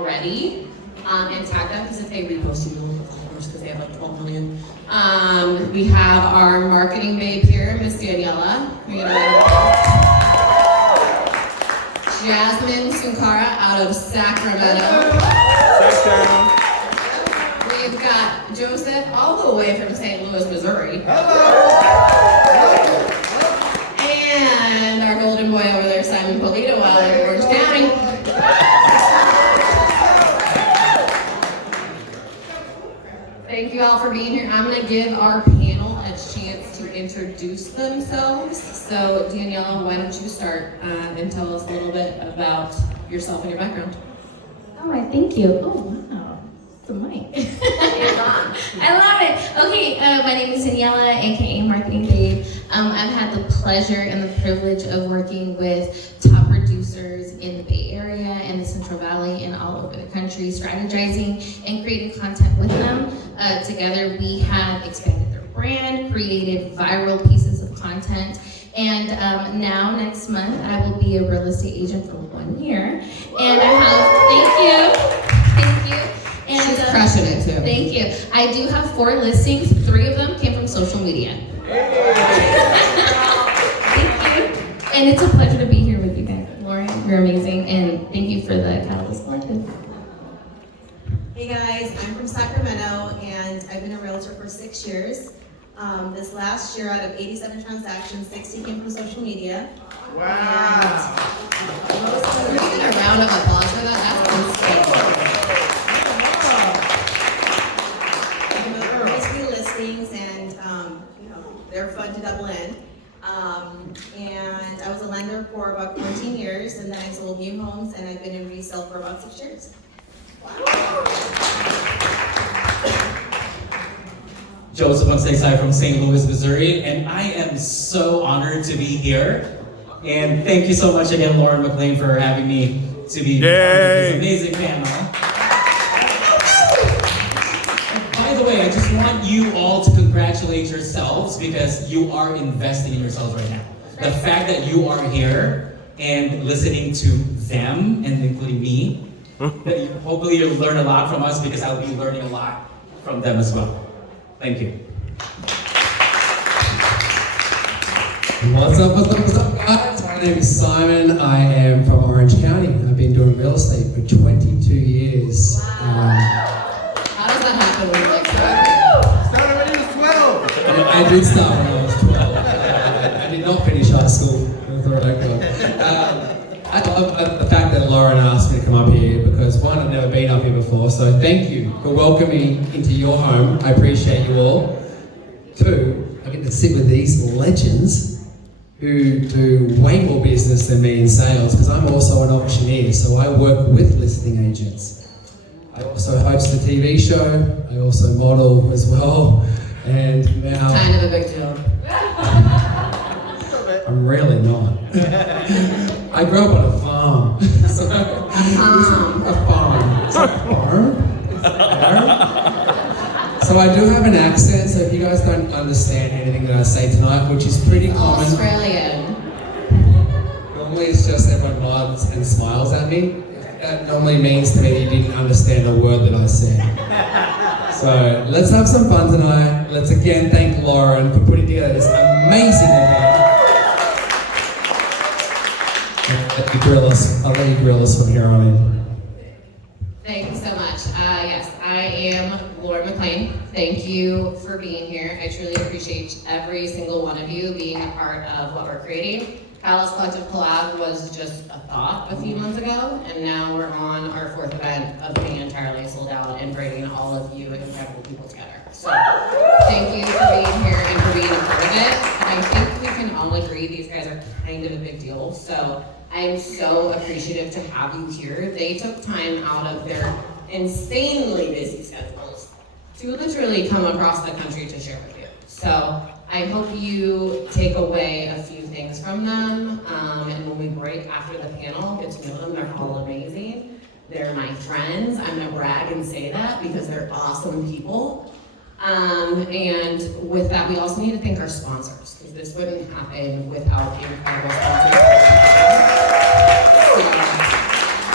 already and tag them, because if they repost you, of course, because they have like 12 million. We have our marketing babe here, Miss Daniela. Jasmine Sunkara out of Sacramento. We've got Joseph all the way from St. Louis, Missouri. And our golden boy over there, Simon Polito, out of Orange County. Thank you all for being here. I'm going to give our panel a chance to introduce themselves. So, Daniela, why don't you start and tell us a little bit about yourself and your background? All right, thank you. Oh, wow. The mic. I love it. Okay, my name is Daniela, aka Marketing Babe. I've had the pleasure and the privilege of working with top producers in the Bay Area and the Central Valley and all over the country, strategizing and creating content with them. Together, we have expanded their brand, created viral pieces of content, and now next month, I will be a real estate agent for 1 year. And I have, thank you. And, she's crushing it too. Thank you. I do have 4 listings. 3 of them came from social media. Thank you. And it's a pleasure to be here with you guys. Lauren, you're amazing. And thank you for the Catalyst Collective. Hey guys, I'm from Sacramento and I've been a realtor for 6 years. This last year, out of 87 transactions, 60 came from social media. Wow. Can we get a round of applause for that? That's insane. Basically listings and they're fun to double in. And I was a lender for about 14 years, and then I sold new homes, and I've been in resale for about 6 years. Joseph Onsexai from St. Louis, Missouri, and I am so honored to be here. And thank you so much again, Lauren McLean, for having me to be part of this amazing panel. By the way, I just want you all to congratulate yourselves because you are investing in yourselves right now. The fact that you are here and listening to them, and including me, that hopefully you'll learn a lot from us because I'll be learning a lot from them as well. Thank you. What's up, guys? My name is Simon. I am from Orange County. I've been doing real estate for 22 years. Wow. How does that happen when you're like that? Started when you was 12. I did start when I was 12. I did not finish high school. I thought I could. I love the fact that Lauren asked me to come up here because one, I've never been up here before, so thank you for welcoming me into your home. I appreciate you all. 2, I get to sit with these legends who do way more business than me in sales because I'm also an auctioneer, so I work with listing agents. I also host a TV show, I also model as well, and now... Kind of a big deal. I'm really not. I grew up on a farm. So, a farm. It's a farm? It's a farm? So I do have an accent, so if you guys don't understand anything that I say tonight, which is pretty common. Australian. Normally it's just everyone nods and smiles at me. That normally means to me that you didn't understand a word that I said. So let's have some fun tonight. Let's again thank Lauren for putting together this amazing event. I'll let you grill us from here on in. Thank you so much. Yes, I am Lauren McLean. Thank you for being here. I truly appreciate every single one of you being a part of what we're creating. Catalyst Collective Collab was just a thought a few months ago, and now we're on our 4th event of being entirely sold out and bringing all of you incredible people together. So thank you for being here and for being a part of it. And I think we can all agree these guys are kind of a big deal. So I'm so appreciative to have you here. They took time out of their insanely busy schedules to literally come across the country to share with you. So I hope you take away a few things from them. And when we break after the panel, get to know them. They're all amazing. They're my friends. I'm gonna brag and say that because they're awesome people. And with that, we also need to thank our sponsors because this wouldn't happen without the incredible sponsors.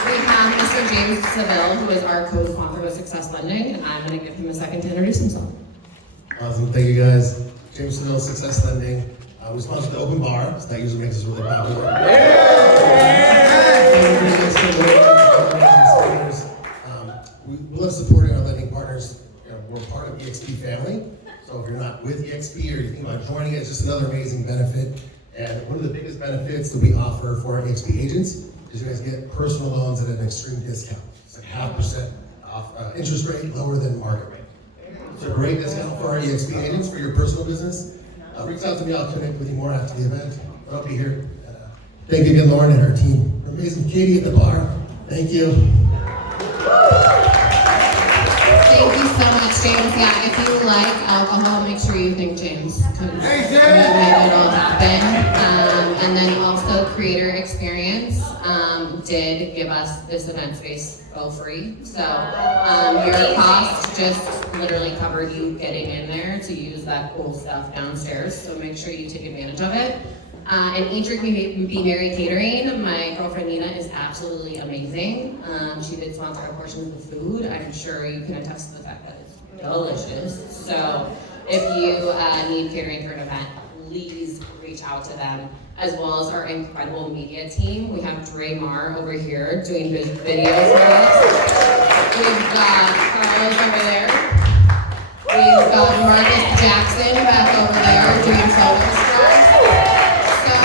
We have Mr. Mr. James Seville, who is our co-sponsor with Success Lending, and I'm going to give him a second to introduce himself. Awesome, thank you guys. James Seville, Success Lending. We sponsor the open bar, so that usually makes us really popular. We love supporting our lending partners. You know, we're part of EXP family, so if you're not with EXP or you think about joining it, it's just another amazing benefit. And one of the biggest benefits that we offer for our EXP agents is you guys get personal loans at an extreme discount. It's like 0.5% off interest rate, lower than market rate. It's a great discount for our EXP agents for your personal business. Reach out to me, I'll connect with you more after the event. But I'll be here. Thank you again, Lauren and her team. Amazing Katie at the bar. Thank you. Thank you so much, James. Yeah, if you like alcohol, make sure you thank James. Because he made it all happen. And then also Creator Experience did give us this event space for free. So your cost just literally covered you getting in there to use that cool stuff downstairs. So make sure you take advantage of it. And Eatrick Be Merry Catering, my girlfriend Nina is absolutely amazing. She did sponsor a portion of the food. I'm sure you can attest to the fact that it's delicious. So if you need catering for an event, please reach out to them, as well as our incredible media team. We have Dre Mar over here doing videos for us. We've got Carlos over there. We've got Marcus Jackson back over there doing photos for us. So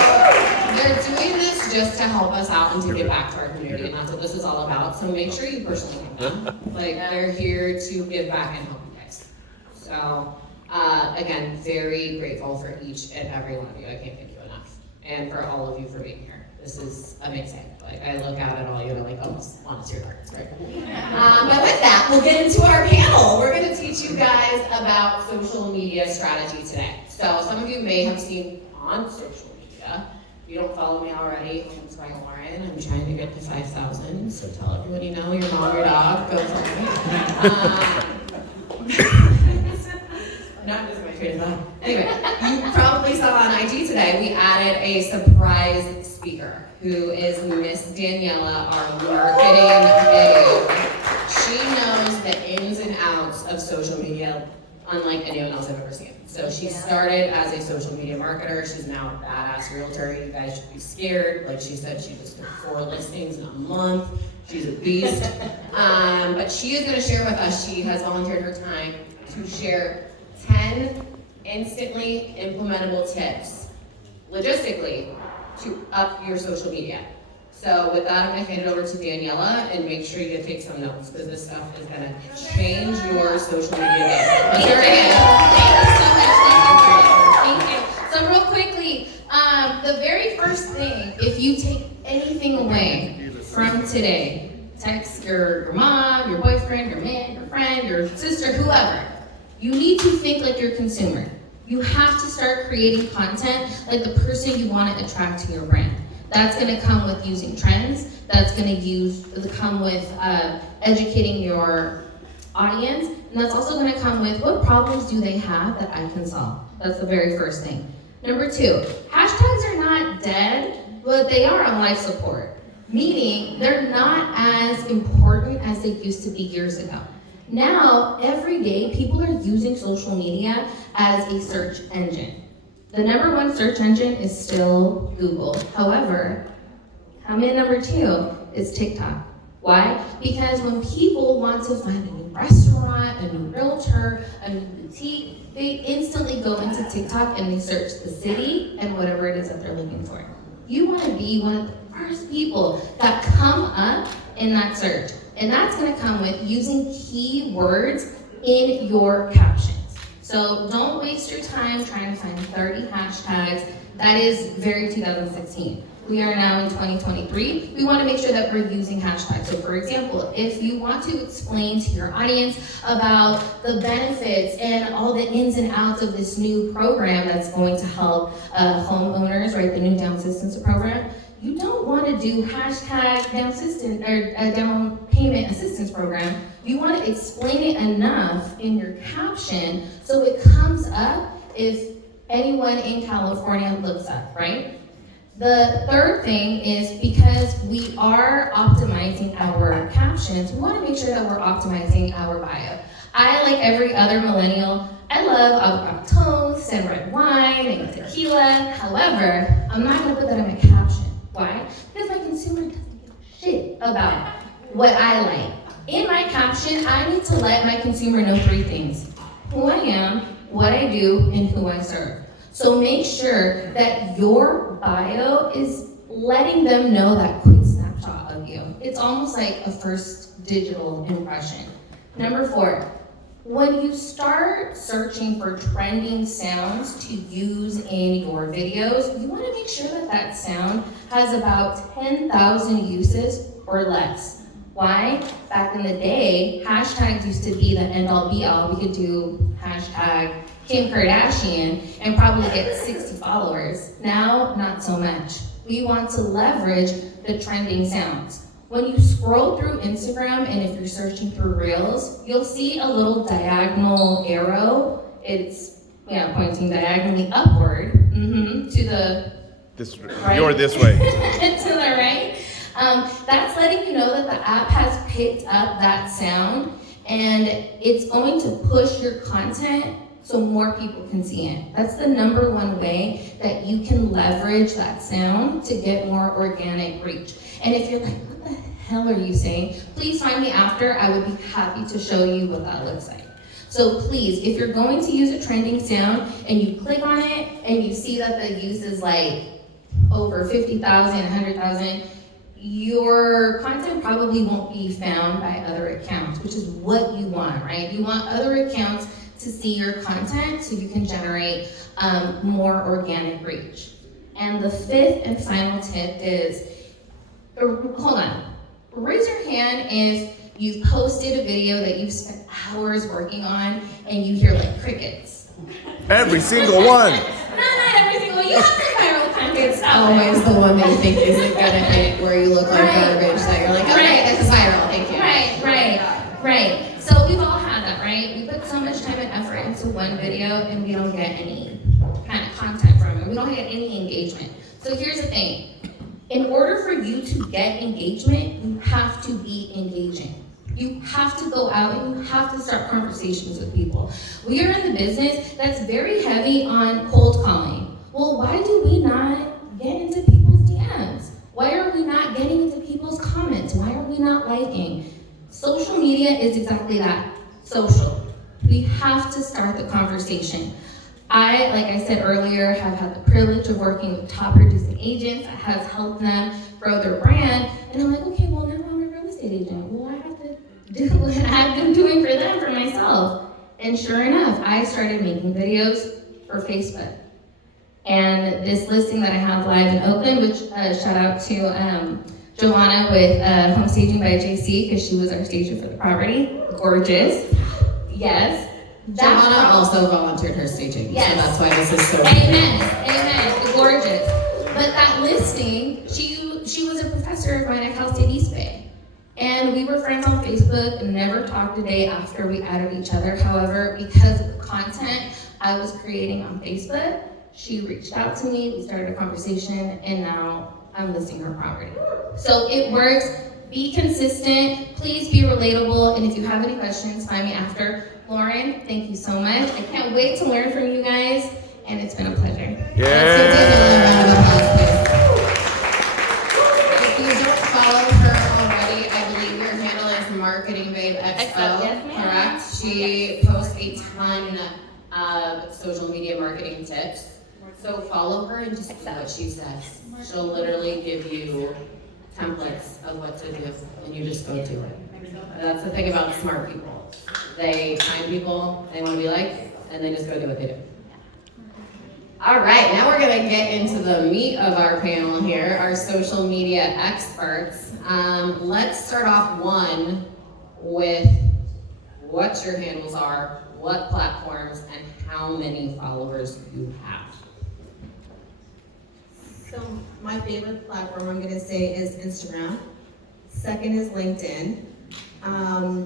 they're doing this just to help us out and to give back to our community, and that's what this is all about. So make sure you personally meet them. Like, they're here to give back and help you guys. So again, very grateful for each and every one of you. I can't thank you enough. And for all of you for being here. This is amazing. Like, I look at it all, you know, like almost want to tear ducts, right? But with that, we'll get into our panel. We're going to teach you guys about social media strategy today. So some of you may have seen on social media. If you don't follow me already, I'm sorry, Lauren. I'm trying to get to 5,000. So tell everybody you know, your mom, your dog, go follow me. Not just my train of thought. Anyway, you probably saw on IG today, we added a surprise speaker who is Miss Daniela, our marketing babe. She knows the ins and outs of social media unlike anyone else I've ever seen. So she started as a social media marketer. She's now a badass realtor. You guys should be scared. Like she said, she just took 4 listings in a month. She's a beast. But she is gonna share with us, she has volunteered her time to share 10 instantly implementable tips, logistically, to up your social media. So with that, I'm gonna hand it over to Daniela and make sure you take some notes because this stuff is gonna change your social media game. Let's hear it again. Thank you. So real quickly, the very first thing, if you take anything away from today, text your mom, your boyfriend, your man, your friend, your sister, whoever, you need to think like your consumer. You have to start creating content like the person you want to attract to your brand. That's going to come with using trends. That's going to come with educating your audience. And that's also going to come with what problems do they have that I can solve. That's the very first thing. Number 2, hashtags are not dead, but they are on life support. Meaning they're not as important as they used to be years ago. Now, every day, people are using social media as a search engine. The number 1 search engine is still Google. However, coming in number 2 is TikTok. Why? Because when people want to find a new restaurant, a new realtor, a new boutique, they instantly go into TikTok and they search the city and whatever it is that they're looking for. You want to be one of the first people that come up in that search. And that's going to come with using keywords in your captions. So don't waste your time trying to find 30 hashtags. That is very 2016. We are now in 2023. We want to make sure that we're using hashtags. So for example, if you want to explain to your audience about the benefits and all the ins and outs of this new program that's going to help homeowners, right, the new down assistance program, you don't want to do hashtag down payment assistance program. You want to explain it enough in your caption so it comes up if anyone in California looks up, right? The third thing is because we are optimizing our captions, we want to make sure that we're optimizing our bio. I, like every other millennial, I love avocado toast and red wine and tequila. However, I'm not going to put that in my caption. Why? Because my consumer doesn't give a shit about what I like. In my caption, I need to let my consumer know 3 things: who I am, what I do, and who I serve. So make sure that your bio is letting them know that quick snapshot of you. It's almost like a first digital impression. Number 4, when you start searching for trending sounds to use in your videos, you want to make sure that that sound has about 10,000 uses or less. Why? Back in the day, hashtags used to be the end-all be-all. We could do hashtag Kim Kardashian and probably get 60 followers. Now, not so much. We want to leverage the trending sounds. When you scroll through Instagram, and if you're searching through Reels, you'll see a little diagonal arrow. It's pointing diagonally upward to the right. You're this way. To the right. That's letting you know that the app has picked up that sound, and it's going to push your content so more people can see it. That's the number 1 way that you can leverage that sound to get more organic reach. And if you're like, what the hell are you saying? Please find me after. I would be happy to show you what that looks like. So please, if you're going to use a trending sound and you click on it and you see that the use is like over 50,000, 100,000, your content probably won't be found by other accounts, which is what you want, right? You want other accounts to see your content so you can generate more organic reach. And the 5th and final tip is, hold on, raise your hand if you've posted a video that you've spent hours working on and you hear like crickets. Every single one. Not every single, you have some viral content. It's always the one that you think isn't gonna hit, where you look like garbage, that you're like, okay, this is viral, thank you. Right. So we've all had that, right? We put so much time and effort into one video and we don't get any kind of content from it. We don't get any engagement. So here's the thing. In order for you to get engagement, you have to be engaging. You have to go out and you have to start conversations with people. We are in the business that's very heavy on cold calling. Well, why do we not get into people's DMs? Why are we not getting into people's comments? Why are we not liking? Social media is exactly that, social. We have to start the conversation. I, like I said earlier, have had the privilege of working with top producing agents that has helped them grow their brand. And I'm like, okay, well now I'm a real estate agent. Well, I have to do what I've been doing for them, for myself. And sure enough, I started making videos for Facebook. And this listing that I have live in Oakland, which shout out to Joanna with Home Staging by JC, because she was our stager for the property. Gorgeous. Yes. Joanna also volunteered her staging, Yes. so that's why this is so Amen. Gorgeous. But that listing, she was a professor of mine at Cal State East Bay. And we were friends on Facebook and never talked a day after we added each other. However, because of the content I was creating on Facebook, she reached out to me, we started a conversation, and now I'm listing her property. So it works. Be consistent. Please be relatable. And if you have any questions, find me after. Lauren, thank you so much. I can't wait to learn from you guys, and it's been a pleasure. Let's give another round of applause, please. If you don't follow her already, I believe your handle is Marketing Babe XO, Yes, ma'am. correct? She posts a ton of social media marketing tips. So follow her and just see what she says. She'll literally give you templates of what to do, and you just go do it. That's the thing about smart people. They find people they want to be like, and they just go do what they do. All right, now we're gonna get into the meat of our panel here, our social media experts. Let's start off with what your handles are, what platforms, and how many followers you have. So my favorite platform I'm gonna say is Instagram. Second is LinkedIn.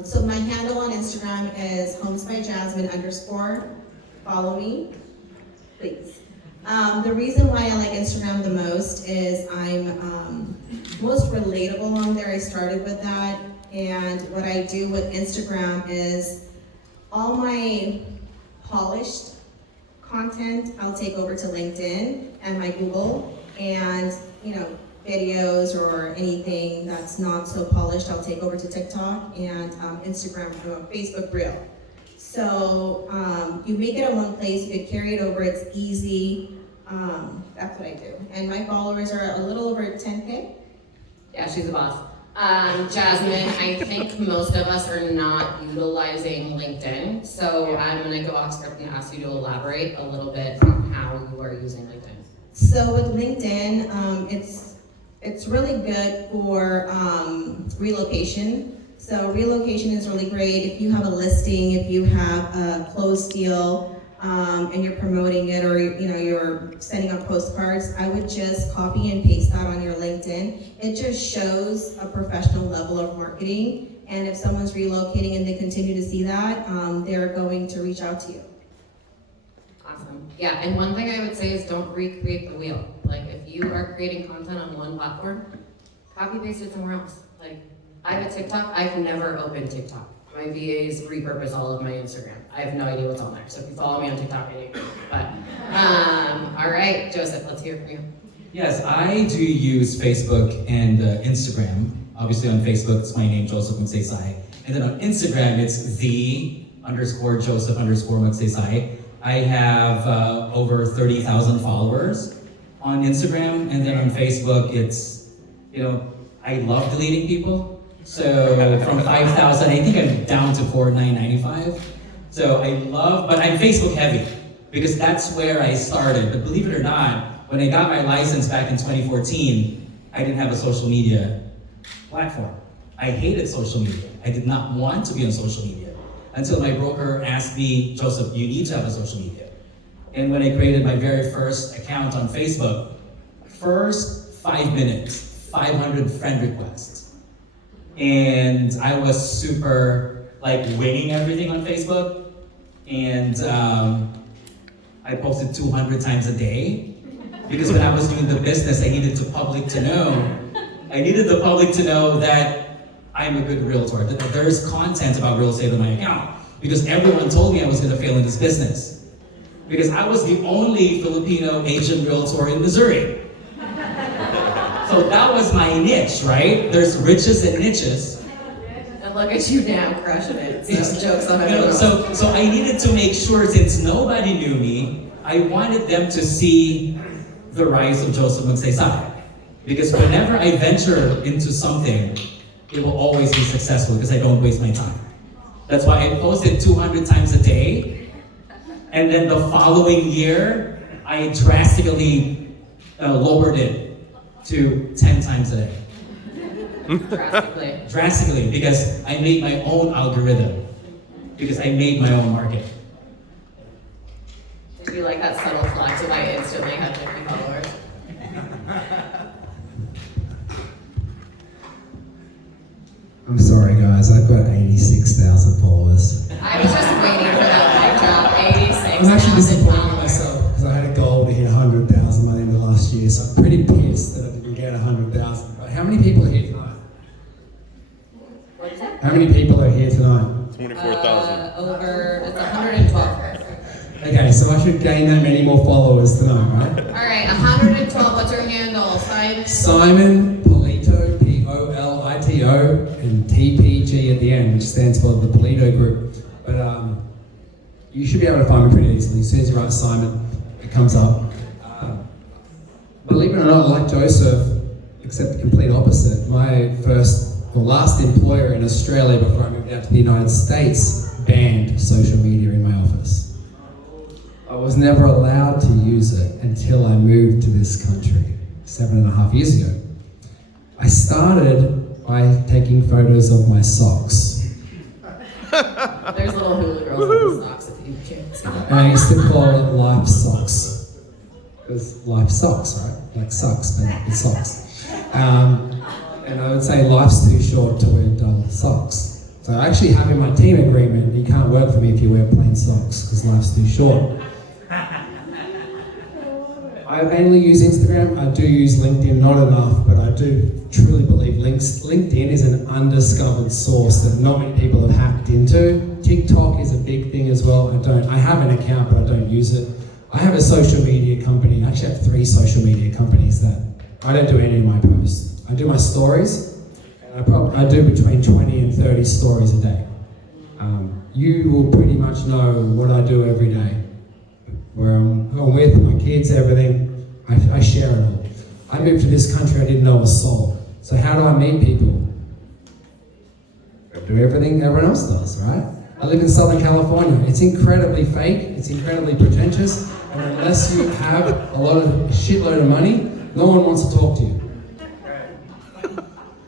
So my handle on Instagram is homesbyjasmine_. Follow me, please. The reason why I like Instagram the most is I'm most relatable on there. I started with that, and what I do with Instagram is all my polished content I'll take over to LinkedIn and my Google, and videos or anything that's not so polished I'll take over to TikTok and Instagram, Facebook Reel. So you make it in one place, you can carry it over, it's easy. That's what I do. And my followers are a little over 10K. Yeah, she's a boss. Jasmine, I think most of us are not utilizing LinkedIn, so I'm gonna go off script and ask you to elaborate a little bit on how you are using LinkedIn. So with LinkedIn, it's really good for relocation. So relocation is really great if you have a listing, if you have a closed deal, and you're promoting it, or you're sending out postcards. I would just copy and paste that on your LinkedIn. It just shows a professional level of marketing, and if someone's relocating and they continue to see that, they're going to reach out to you. Awesome. Yeah, and one thing I would say is don't recreate the wheel. Like, if you are creating content on one platform, copy paste it somewhere else. Like, I have a TikTok. I've never opened TikTok. My VAs repurpose all of my Instagram. I have no idea what's on there. So if you follow me on TikTok, I do. But all right, Joseph, let's hear from you. Yes, I do use Facebook and Instagram. Obviously on Facebook, it's my name, Joseph Magsaysay. And then on Instagram, it's _Joseph_Magsaysay. I have over 30,000 followers on Instagram. And then on Facebook, it's, I love deleting people. So from 5,000, I think I'm down to 4,995. So but I'm Facebook heavy because that's where I started. But believe it or not, when I got my license back in 2014, I didn't have a social media platform. I hated social media. I did not want to be on social media until my broker asked me, Joseph, you need to have a social media. And when I created my very first account on Facebook, first 5 minutes, 500 friend requests. And I was super winning everything on Facebook. And I posted 200 times a day because when I was doing the business, I needed the public to know that I'm a good realtor, that there's content about real estate on my account, because everyone told me I was gonna fail in this business because I was the only Filipino Asian realtor in Missouri. So that was my niche, right? There's riches and niches. And look at you now, crushing it. So jokes on No, so I needed to make sure, since nobody knew me, I wanted them to see the rise of Joseph Magsaysay. Because whenever I venture into something, it will always be successful because I don't waste my time. That's why I posted 200 times a day. And then the following year, I drastically lowered it to 10 times a day. Drastically, because I made my own algorithm. Because I made my own market. Did you like that subtle flex of I instantly had 50 followers? I'm sorry, guys. I've got 86,000 followers. I was just waiting for that mic drop. 86,000 I'm actually disappointed in followers. myself because I had a goal to hit 100,000 by the end of last year, so I'm pretty pissed that I didn't get 100,000. But how many people are here tonight? What is it? How many people are here tonight? 24,000. It's 112. Okay, so I should gain that many more followers tonight, right? All right, 112. What's your handle? Simon Polito, Polito, and TPG at the end, which stands for the Polito Group. But you should be able to find me pretty easily. As soon as you write Simon, it comes up. Believe it or not, like Joseph, except the complete opposite. My last employer in Australia before I moved out to the United States banned social media in my office. I was never allowed to use it until I moved to this country 7.5 years ago. I started by taking photos of my socks. There's little hula girls in the socks if you can't see that. And I used to call it life socks. Because life sucks, right? Like sucks, but it socks. And I would say life's too short to wear dull socks. So I actually have in my team agreement, you can't work for me if you wear plain socks, because life's too short. I mainly use Instagram. I do use LinkedIn, not enough, but I do truly believe LinkedIn is an undiscovered source that not many people have hacked into. TikTok is a big thing as well. I have an account, but I don't use it. I have a social media company. I actually have 3 social media companies that I don't do any of my posts. I do my stories, and I do between 20 and 30 stories a day. You will pretty much know what I do every day. Where I'm with my kids, everything. I share it all. I moved to this country, I didn't know a soul. So how do I meet people? I do everything everyone else does, right? I live in Southern California. It's incredibly fake, it's incredibly pretentious, and unless you have a shitload of money, no one wants to talk to you.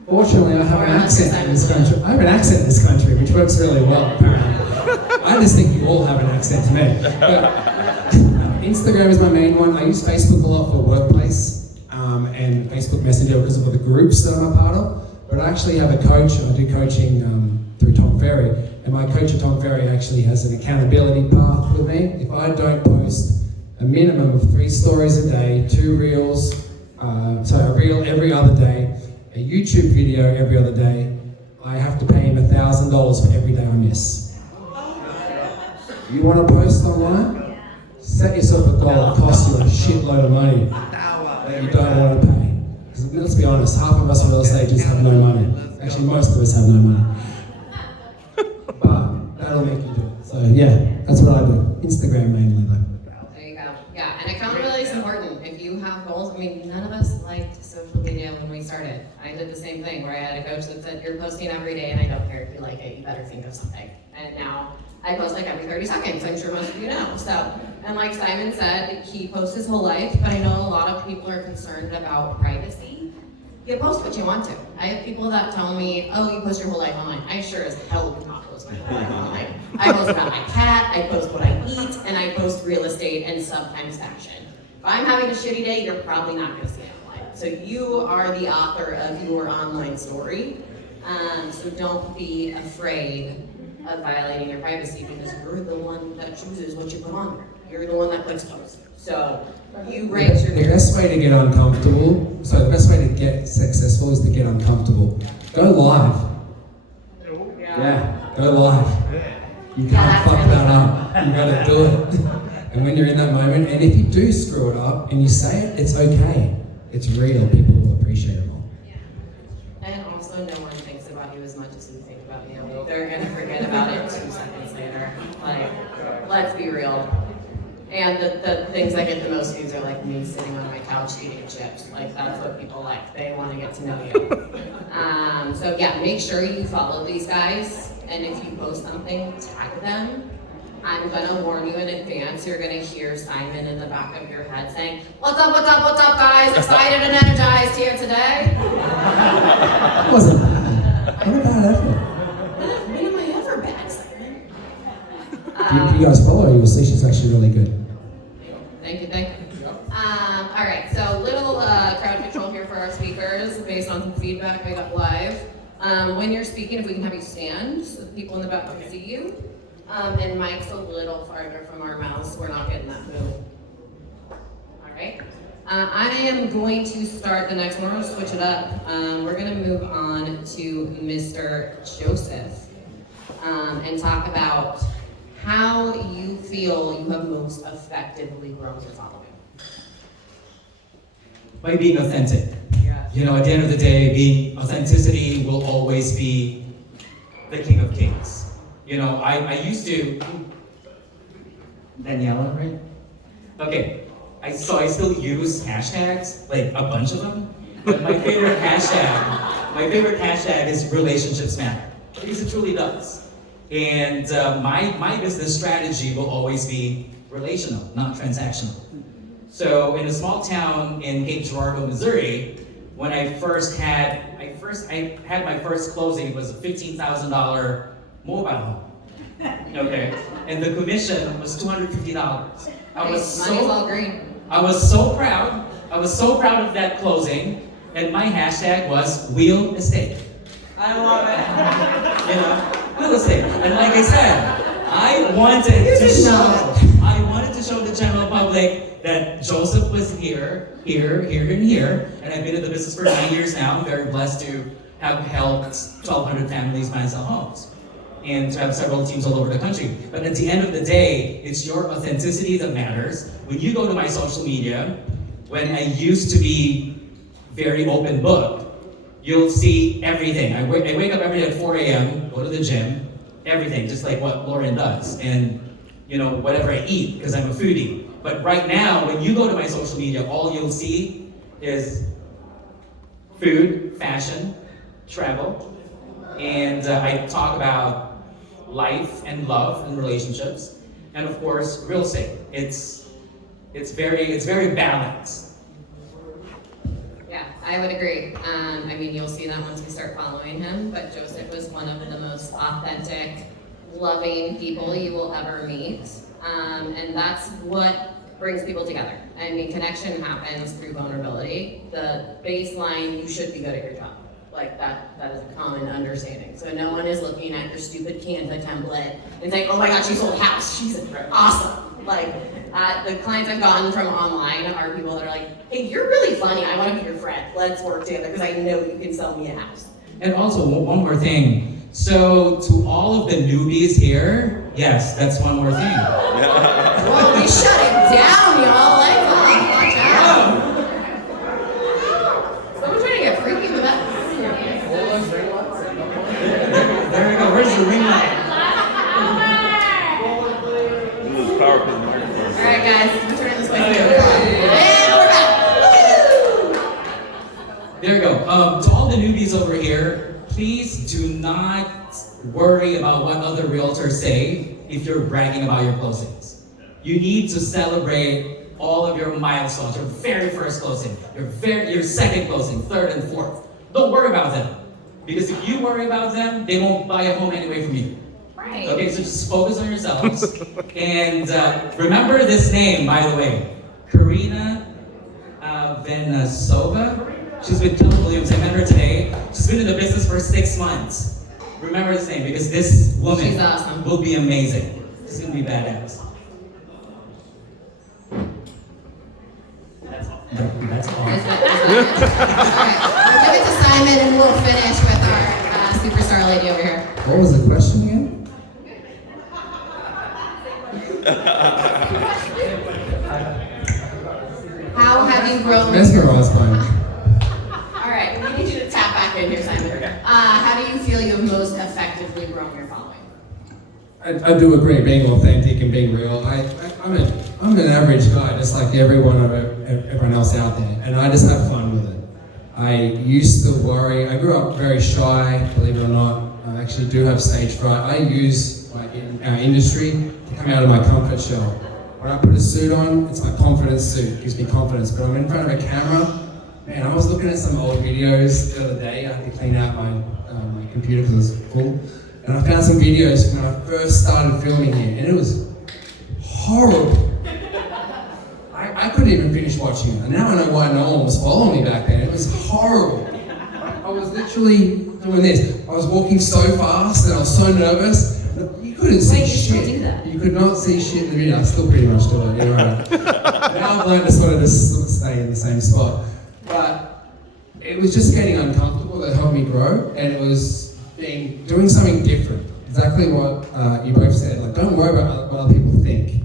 Fortunately, I have an accent in this country. I have an accent in this country, which works really well, apparently. I just think you all have an accent to me. But Instagram is my main one. I use Facebook a lot for workplace and Facebook Messenger because of the groups that I'm a part of. But I actually have a coach. I do coaching through Tom Ferry. And my coach at Tom Ferry actually has an accountability path with me. If I don't post a minimum of 3 stories a day, 2 reels, a reel every other day, a YouTube video every other day, I have to pay him $1,000 for every day I miss. You want to post online? Set yourself a goal that costs you a shitload of money that you don't want to pay. Because let's be honest, half of us real estate agents have no money. Actually, most of us have no money. But that'll make you do it. So yeah, that's what I do. Instagram mainly though. There you go. Yeah, and accountability is important. If you have goals, I mean, none of us liked social media when we started. I did the same thing where I had a coach that said, you're posting every day and I don't care if you like it, you better think of something. And now I post like every 30 seconds, I'm sure most of you know. So, and like Simon said, he posts his whole life, but I know a lot of people are concerned about privacy. You post what you want to. I have people that tell me, oh, you post your whole life online. I sure as hell do not post my whole life online. I post about my cat, I post what I eat, and I post real estate and sometimes fashion. If I'm having a shitty day, you're probably not gonna see it online. So you are the author of your online story. So don't be afraid of violating your privacy because you're the one that chooses what you put on there. You're the one that clicks post. So you raise your The best way to get uncomfortable, so the best way to get successful is to get uncomfortable. Go live. Yeah, go live. You can't fuck that up. You gotta do it. And when you're in that moment, and if you do screw it up and you say it, it's okay. It's real. People will appreciate it more. And also, no one thinks about you as much as you think about you. They're gonna forget about it 2 seconds later. Like, let's be real. And the things I get the most views are like me sitting on my couch eating chips. Like, that's what people like. They want to get to know you. So yeah, make sure you follow these guys. And if you post something, tag them. I'm gonna warn you in advance, you're gonna hear Simon in the back of your head saying, what's up, guys? Excited and energized here today? That wasn't bad. What a bad effort. When am I ever bad, Simon? If you guys follow her, you'll see she's actually really good. Thank you. All right, so little crowd control here for our speakers based on some feedback I got live. When you're speaking, if we can have you stand so the people in the back can see you. And Mike's a little farther from our mouths, so we're not getting that move. All right. I am going to start the next one. We're going to switch it up. We're going to move on to Mr. Joseph and talk about how you feel you have most effectively grown your following. By being authentic. Yeah. You know, at the end of the day, authenticity will always be the king of kings. You know, I used to, Daniela, right? Okay, I still use hashtags, like a bunch of them, but my favorite hashtag is relationships matter, because it truly does. And my business strategy will always be relational, not transactional. So in a small town in Cape Girardeau, Missouri, when I had my first closing, it was a $15,000 mobile home. Okay, and the commission was $250. Money's all green. I was so proud of that closing, and my hashtag was Wheel Estate. I love it. You know, Wheel Estate. And like I said, I wanted to show the general public click that Joseph was here, and here, and I've been in the business for 9 years now. I'm very blessed to have helped 1,200 families buy and sell homes, and to have several teams all over the country. But at the end of the day, it's your authenticity that matters. When you go to my social media, when I used to be very open book, you'll see everything. I wake up every day at 4 a.m., go to the gym, everything, just like what Lauren does. And whatever I eat, because I'm a foodie. But right now, when you go to my social media, all you'll see is food, fashion, travel, and I talk about life and love and relationships, and of course, real estate. It's very balanced. Yeah, I would agree. You'll see that once we start following him, but Joseph was one of the most authentic, loving people you will ever meet. And that's what brings people together. Connection happens through vulnerability. The baseline, you should be good at your job. Like that is a common understanding. So no one is looking at your stupid Canva template and saying, oh my God, she sold a house, she's awesome. The clients I've gotten from online are people that are like, hey, you're really funny, I want to be your friend. Let's work together because I know you can sell me a house. And also, one more thing. So, to all of the newbies here, yes, that's one more thing. Whoa, we shut it down, y'all. Let it go. Watch out. Someone's trying to get freaky with that. There we go. Where's the ring light? This is powerful microphone. All right, guys, we're turning this way through. And we're back. Woo! There we go. To all the newbies over here, please do not worry about what other realtors say if you're bragging about your closings. You need to celebrate all of your milestones, your very first closing, your second closing, third and fourth. Don't worry about them. Because if you worry about them, they won't buy a home anyway from you. Right. Okay, so just focus on yourselves. And remember this name, by the way. Karina Venasova. She's with Keller Williams. I met her today. She's been in the business for 6 months. Remember this name because this woman She's awesome. will be amazing. She's gonna be badass. That's all. That's all. All right, we'll give it to Simon and we'll finish with our superstar lady over here. What was the question again? How have you grown? Mesmerized by me. All right, we need you to tap back in here, Simon. How do you feel you have most effectively grown your following? I do agree, being authentic and being real. I'm an average guy, just like everyone else out there, and I just have fun with it. I used to worry. I grew up very shy, believe it or not. I actually do have stage fright. I use our industry to come out of my comfort shell. When I put a suit on, it's my confidence suit. It gives me confidence. But I'm in front of a camera. Man, I was looking at some old videos the other day. I had to clean out my computer because it was full. And I found some videos when I first started filming here, and it was horrible. I couldn't even finish watching it. And now I know why no one was following me back then. It was horrible. I was literally doing this. I was walking so fast and I was so nervous. You couldn't see Wait, you still shit. do that? You could not see shit in the video. I still pretty much do it, you're right. Now I've learned to sort of stay in the same spot. But it was just getting uncomfortable that helped me grow, and it was doing something different. Exactly what you both said. Like, don't worry about what other people think.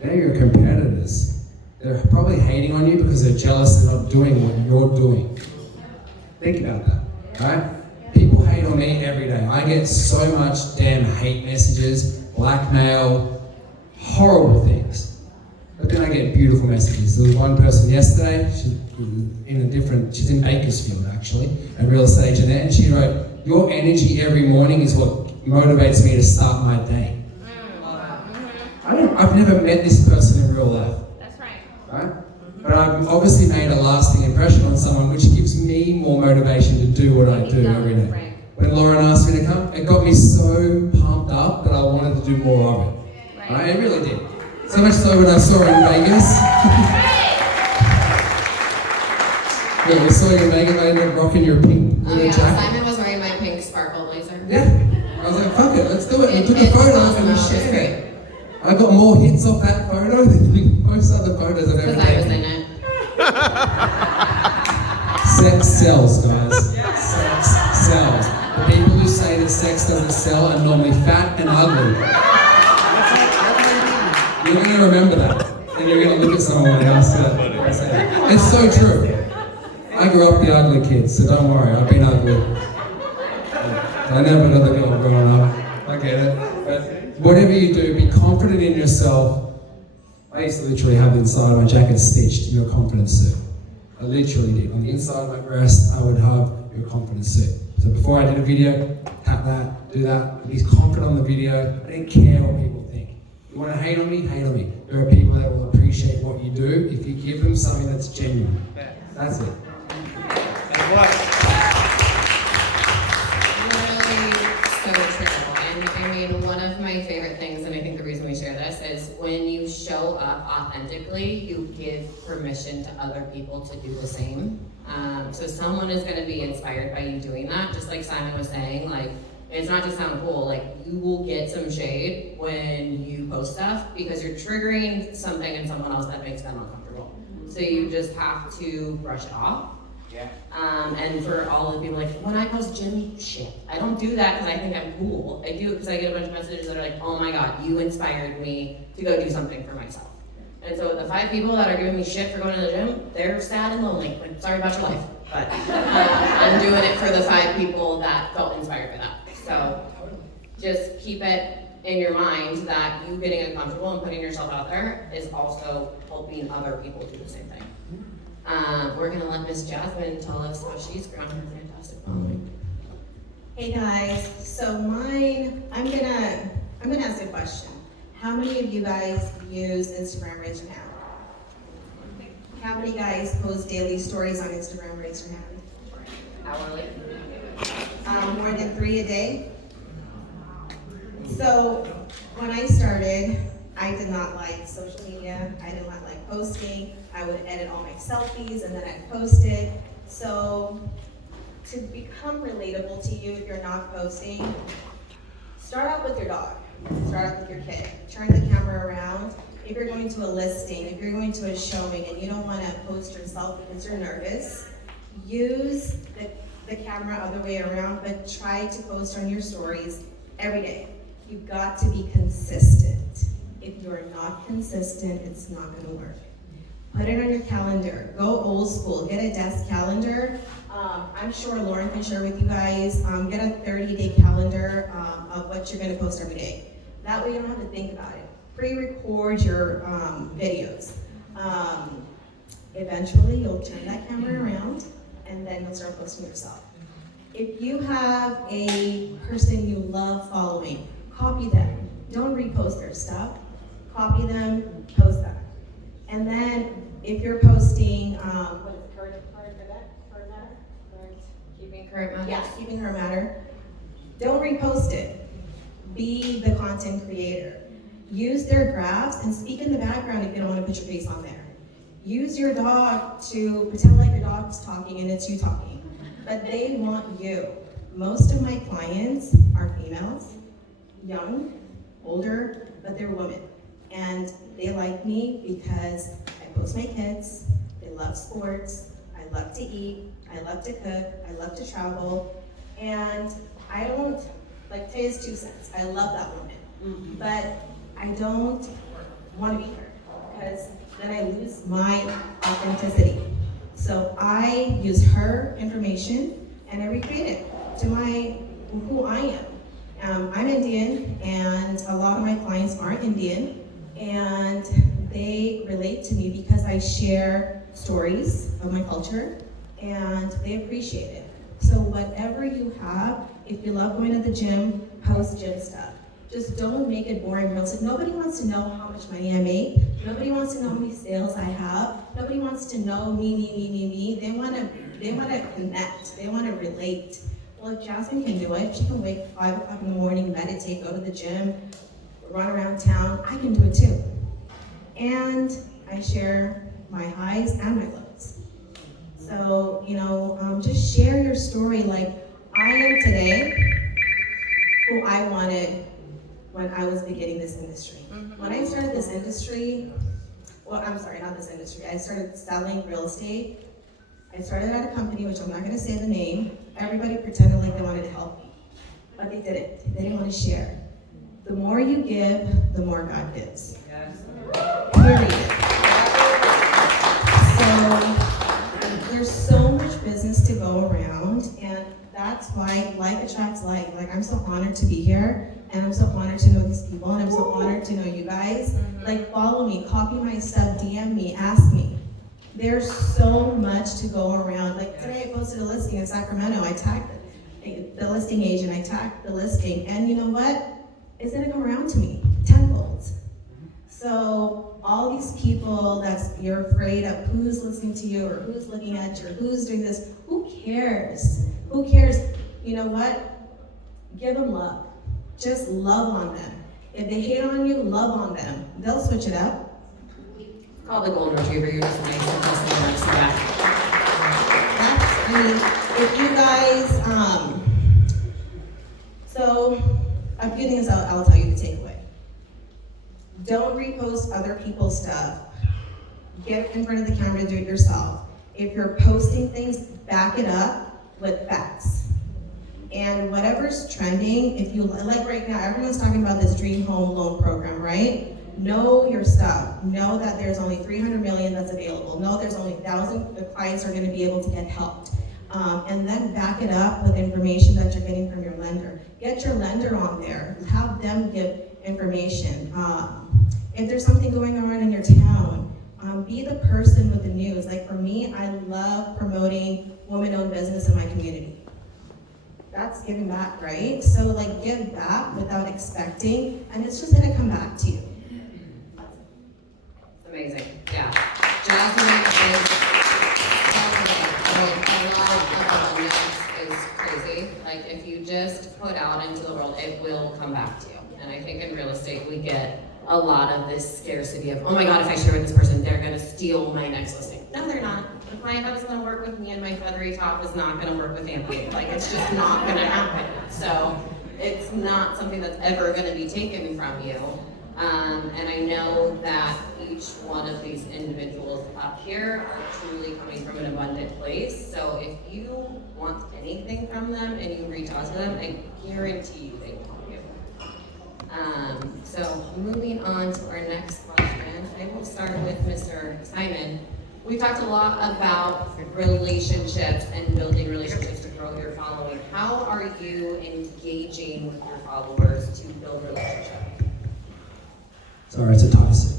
They're your competitors. They're probably hating on you because they're jealous they're not doing what you're doing. Think about that, right? People hate on me every day. I get so much damn hate messages, blackmail, horrible things. But then I get beautiful messages. There was one person yesterday, she's in Bakersfield actually, a real estate agent there, and she wrote, "Your energy every morning is what motivates me to start my day." I've never met this person in real life. That's right. Right? But I've obviously made a lasting impression on someone, which gives me more motivation to do what I do every day. Right. When Lauren asked me to come, it got me so pumped up that I wanted to do more of it. Right? It really did. So much so when I saw her in Vegas. Yeah, we saw you in Vegas, I ended up rocking your pink Oh little yeah, jacket. Simon was wearing my pink sparkle blazer. Yeah. I was like, fuck it, let's do it. We took a It was photo awesome, and we it was shared great. it. I got more hits off that photo than most other photos I've ever Because I was taken. in it. Sex sells, guys. Sex sells. The people who say that sex doesn't sell are normally fat and ugly. You're going to remember that. And you're going to look at someone else and say that. It's so true. I grew up the ugly kid, so don't worry, I've been ugly. I never got the girl growing up. I get it. But whatever you do, be confident in yourself. I used to literally have the inside of my jacket stitched, your confidence suit. I literally did. On the inside of my breast, I would have your confidence suit. So before I did a video, tap that, do that. Be confident on the video. I didn't care what people think. You want to hate on me? Hate on me. There are people that will appreciate what you do if you give them something that's genuine. That's it. Literally so true. And I mean, one of my favorite things, and I think the reason we share this, is when you show up authentically, you give permission to other people to do the same. So someone is going to be inspired by you doing that, just like Simon was saying, like, it's not to sound cool, like, you will get some shade when you post stuff because you're triggering something in someone else that makes them uncomfortable. So you just have to brush it off. Yeah. And for all the people, like, when I post gym shit, I don't do that because I think I'm cool. I do it because I get a bunch of messages that are like, oh my God, you inspired me to go do something for myself. And so the 5 people that are giving me shit for going to the gym, they're sad and lonely. Like, sorry about your life, but I'm doing it for the 5 people that felt inspired by that. So just keep it in your mind that you getting uncomfortable and putting yourself out there is also helping other people do the same thing. We're gonna let Miss Jasmine tell us how she's grown her fantastic following. Hey guys, so mine, I'm gonna ask a question. How many of you guys use Instagram? Raise your hand. How many guys post daily stories on Instagram? Raise your hand. Hourly. More than 3 a day? So when I started, I did not like social media. I did not like posting. I would edit all my selfies and then I'd post it. So to become relatable to you if you're not posting, start out with your dog. Start out with your kid. Turn the camera around. If you're going to a listing, if you're going to a showing and you don't want to post yourself because you're nervous, use the camera other way around, but try to post on your stories every day. You've got to be consistent. If you're not consistent, it's not going to work. Put it on your calendar. Go old school. Get a desk calendar. I'm sure Lauren can share with you guys. Get a 30-day calendar of what you're going to post every day. That way you don't have to think about it. Pre-record your videos. Eventually, you'll turn that camera around and then you'll start posting yourself. If you have a person you love following, copy them. Don't repost their stuff. Copy them, post them. And then if you're posting, what is it, current matter? Keeping current matters. Yes, keeping her matter. Don't repost it. Be the content creator. Use their graphs and speak in the background if you don't want to put your face on there. Use your dog to pretend like your dog's talking and it's you talking. But they want you. Most of my clients are females, young, older, but they're women. And they like me because I post my kids, they love sports, I love to eat, I love to cook, I love to travel, and I don't, like Taya's 2 cents, I love that woman, but I don't want to be her because then I lose my authenticity. So I use her information and I recreate it to who I am. I'm Indian and a lot of my clients are Indian and they relate to me because I share stories of my culture and they appreciate it. So whatever you have, if you love going to the gym, post gym stuff. Just don't make it boring. Nobody wants to know how much money I make. Nobody wants to know how many sales I have. Nobody wants to know me. They want to connect. They want to relate. Well, if Jasmine can do it, she can wake 5 o'clock in the morning, meditate, go to the gym, run around town. I can do it too. And I share my highs and my lows. So, just share your story like I am today, who I wanted when I was beginning this industry. When I started this industry, well, I'm sorry, not this industry, I started selling real estate. I started at a company, which I'm not gonna say the name. Everybody pretended like they wanted to help me, but they didn't. They didn't want to share. The more you give, the more God gives. Period. So there's so much business to go around, and that's why like attracts like. Like, I'm so honored to be here, and I'm so honored to know these people, and I'm so honored to know you guys. Like, follow me, copy my stuff, DM me, ask me. There's so much to go around. Like, today I posted a listing in Sacramento. I tagged the listing agent, I tagged the listing, and you know what? It's gonna come around to me tenfold. So all these people you're afraid of who's listening to you or who's looking at you or who's doing this, who cares? Who cares? You know what? Give them love. Just love on them. If they hate on you, love on them. They'll switch it up. Call the golden retriever, you're just nice and just nice and back. If you guys, so a few things I'll tell you to take away. Don't repost other people's stuff. Get in front of the camera and do it yourself. If you're posting things, back it up with facts. And whatever's trending, if you, like right now, everyone's talking about this Dream Home Loan Program, right? Know your stuff. Know that there's only 300 million that's available. Know there's only 1,000 the clients are going to be able to get helped. And then back it up with information that you're getting from your lender. Get your lender on there. Have them give information. If there's something going on in your town, be the person with the news. Like for me, I love promoting women-owned business in my community. That's giving back, right? So like give back without expecting, and it's just gonna come back to you. Amazing, yeah. Jasmine is crazy. Like if you just put out into the world, it will come back to you. And I think in real estate, we get a lot of this scarcity of, oh my God, if I share with this person, they're gonna steal my next listing. No, they're not. The client that was gonna work with me and my feathery top is not gonna work with Anthony. Like it's just not gonna happen. So it's not something that's ever gonna be taken from you. And I know that each one of these individuals up here are truly coming from an abundant place. So if you want anything from them and you reach out to them, I guarantee you they will help you. So moving on to our next question, I will start with Mr. Simon. We talked a lot about relationships and building relationships to grow your following. How are you engaging with your followers to build relationships? Sorry, it's a toss.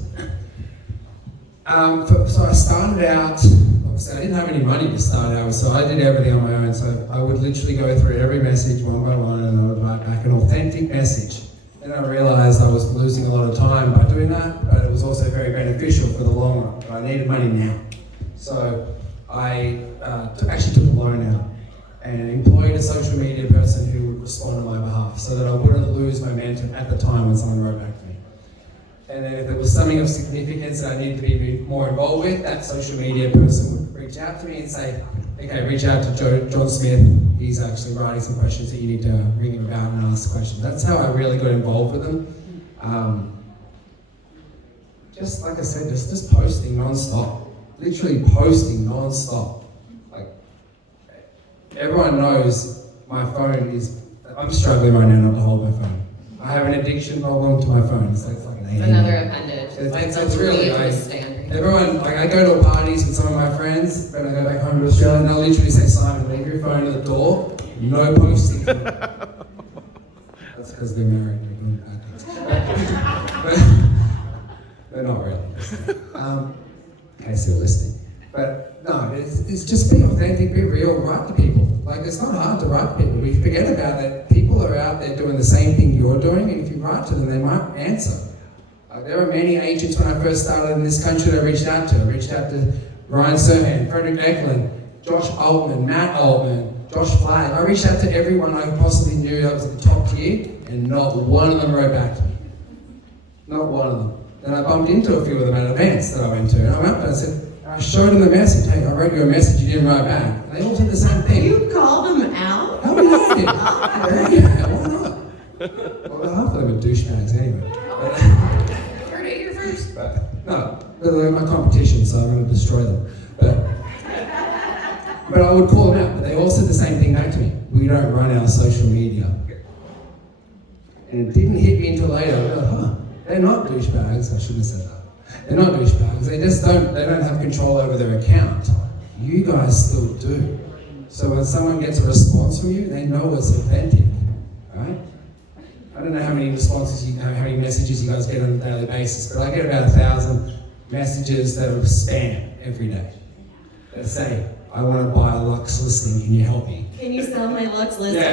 So I started out, obviously I didn't have any money to start out with, so I did everything on my own. So I would literally go through every message one by one and I would write back an authentic message. Then I realized I was losing a lot of time by doing that, but it was also very beneficial for the long run. But I needed money now. So I actually took a loan out and employed a social media person who would respond on my behalf so that I wouldn't lose momentum at the time when someone wrote back to me. And then if there was something of significance that I needed to be more involved with, that social media person would reach out to me and say, okay, reach out to John Smith. He's actually writing some questions that you need to ring him about and ask questions. That's how I really got involved with them. Just like I said, just posting non-stop. Literally posting non-stop. Like, everyone knows my phone is, I'm struggling right now not to hold my phone. I have an addiction problem to my phone, so it's like an It's another appendage. It's really, everyone, like I go to parties with some of my friends, when I go back home to Australia, and they'll literally say, Simon, leave your phone at the door, no posting. That's because they're married. They're not really. In case they're listening. But no, it's just be authentic, be real, write to people. Like, it's not hard to write to people. We forget about that. People are out there doing the same thing you're doing, and if you write to them, they might answer. There are many agents when I first started in this country that I reached out to. I reached out to Ryan Serhan, Frederick Eklund, Josh Altman, Matt Altman, Josh Flagg. I reached out to everyone I possibly knew that was at the top tier, and not one of them wrote back to me. Not one of them. Then I bumped into a few of them at events that I went to, and I went up and I said, I showed them the message. Hey, I wrote you a message, you didn't write back. And they all said the same thing. You called them out? Oh, yeah, I did. Yeah, why not? Well, half of them are douchebags anyway. Heard it here first. No, they're my competition, so I'm going to destroy them. But I would call them out. But they all said the same thing back to me. We don't run our social media. And it didn't hit me until later. I was like, they're not douchebags. I shouldn't have said that. They're not douchebags. They don't have control over their account. You guys still do. So when someone gets a response from you, they know it's authentic, right? I don't know how many responses how many messages you guys get on a daily basis, but I get about 1,000 messages that are spam every day. That say, I want to buy a Lux listing, can you help me? Can you sell my Lux listing?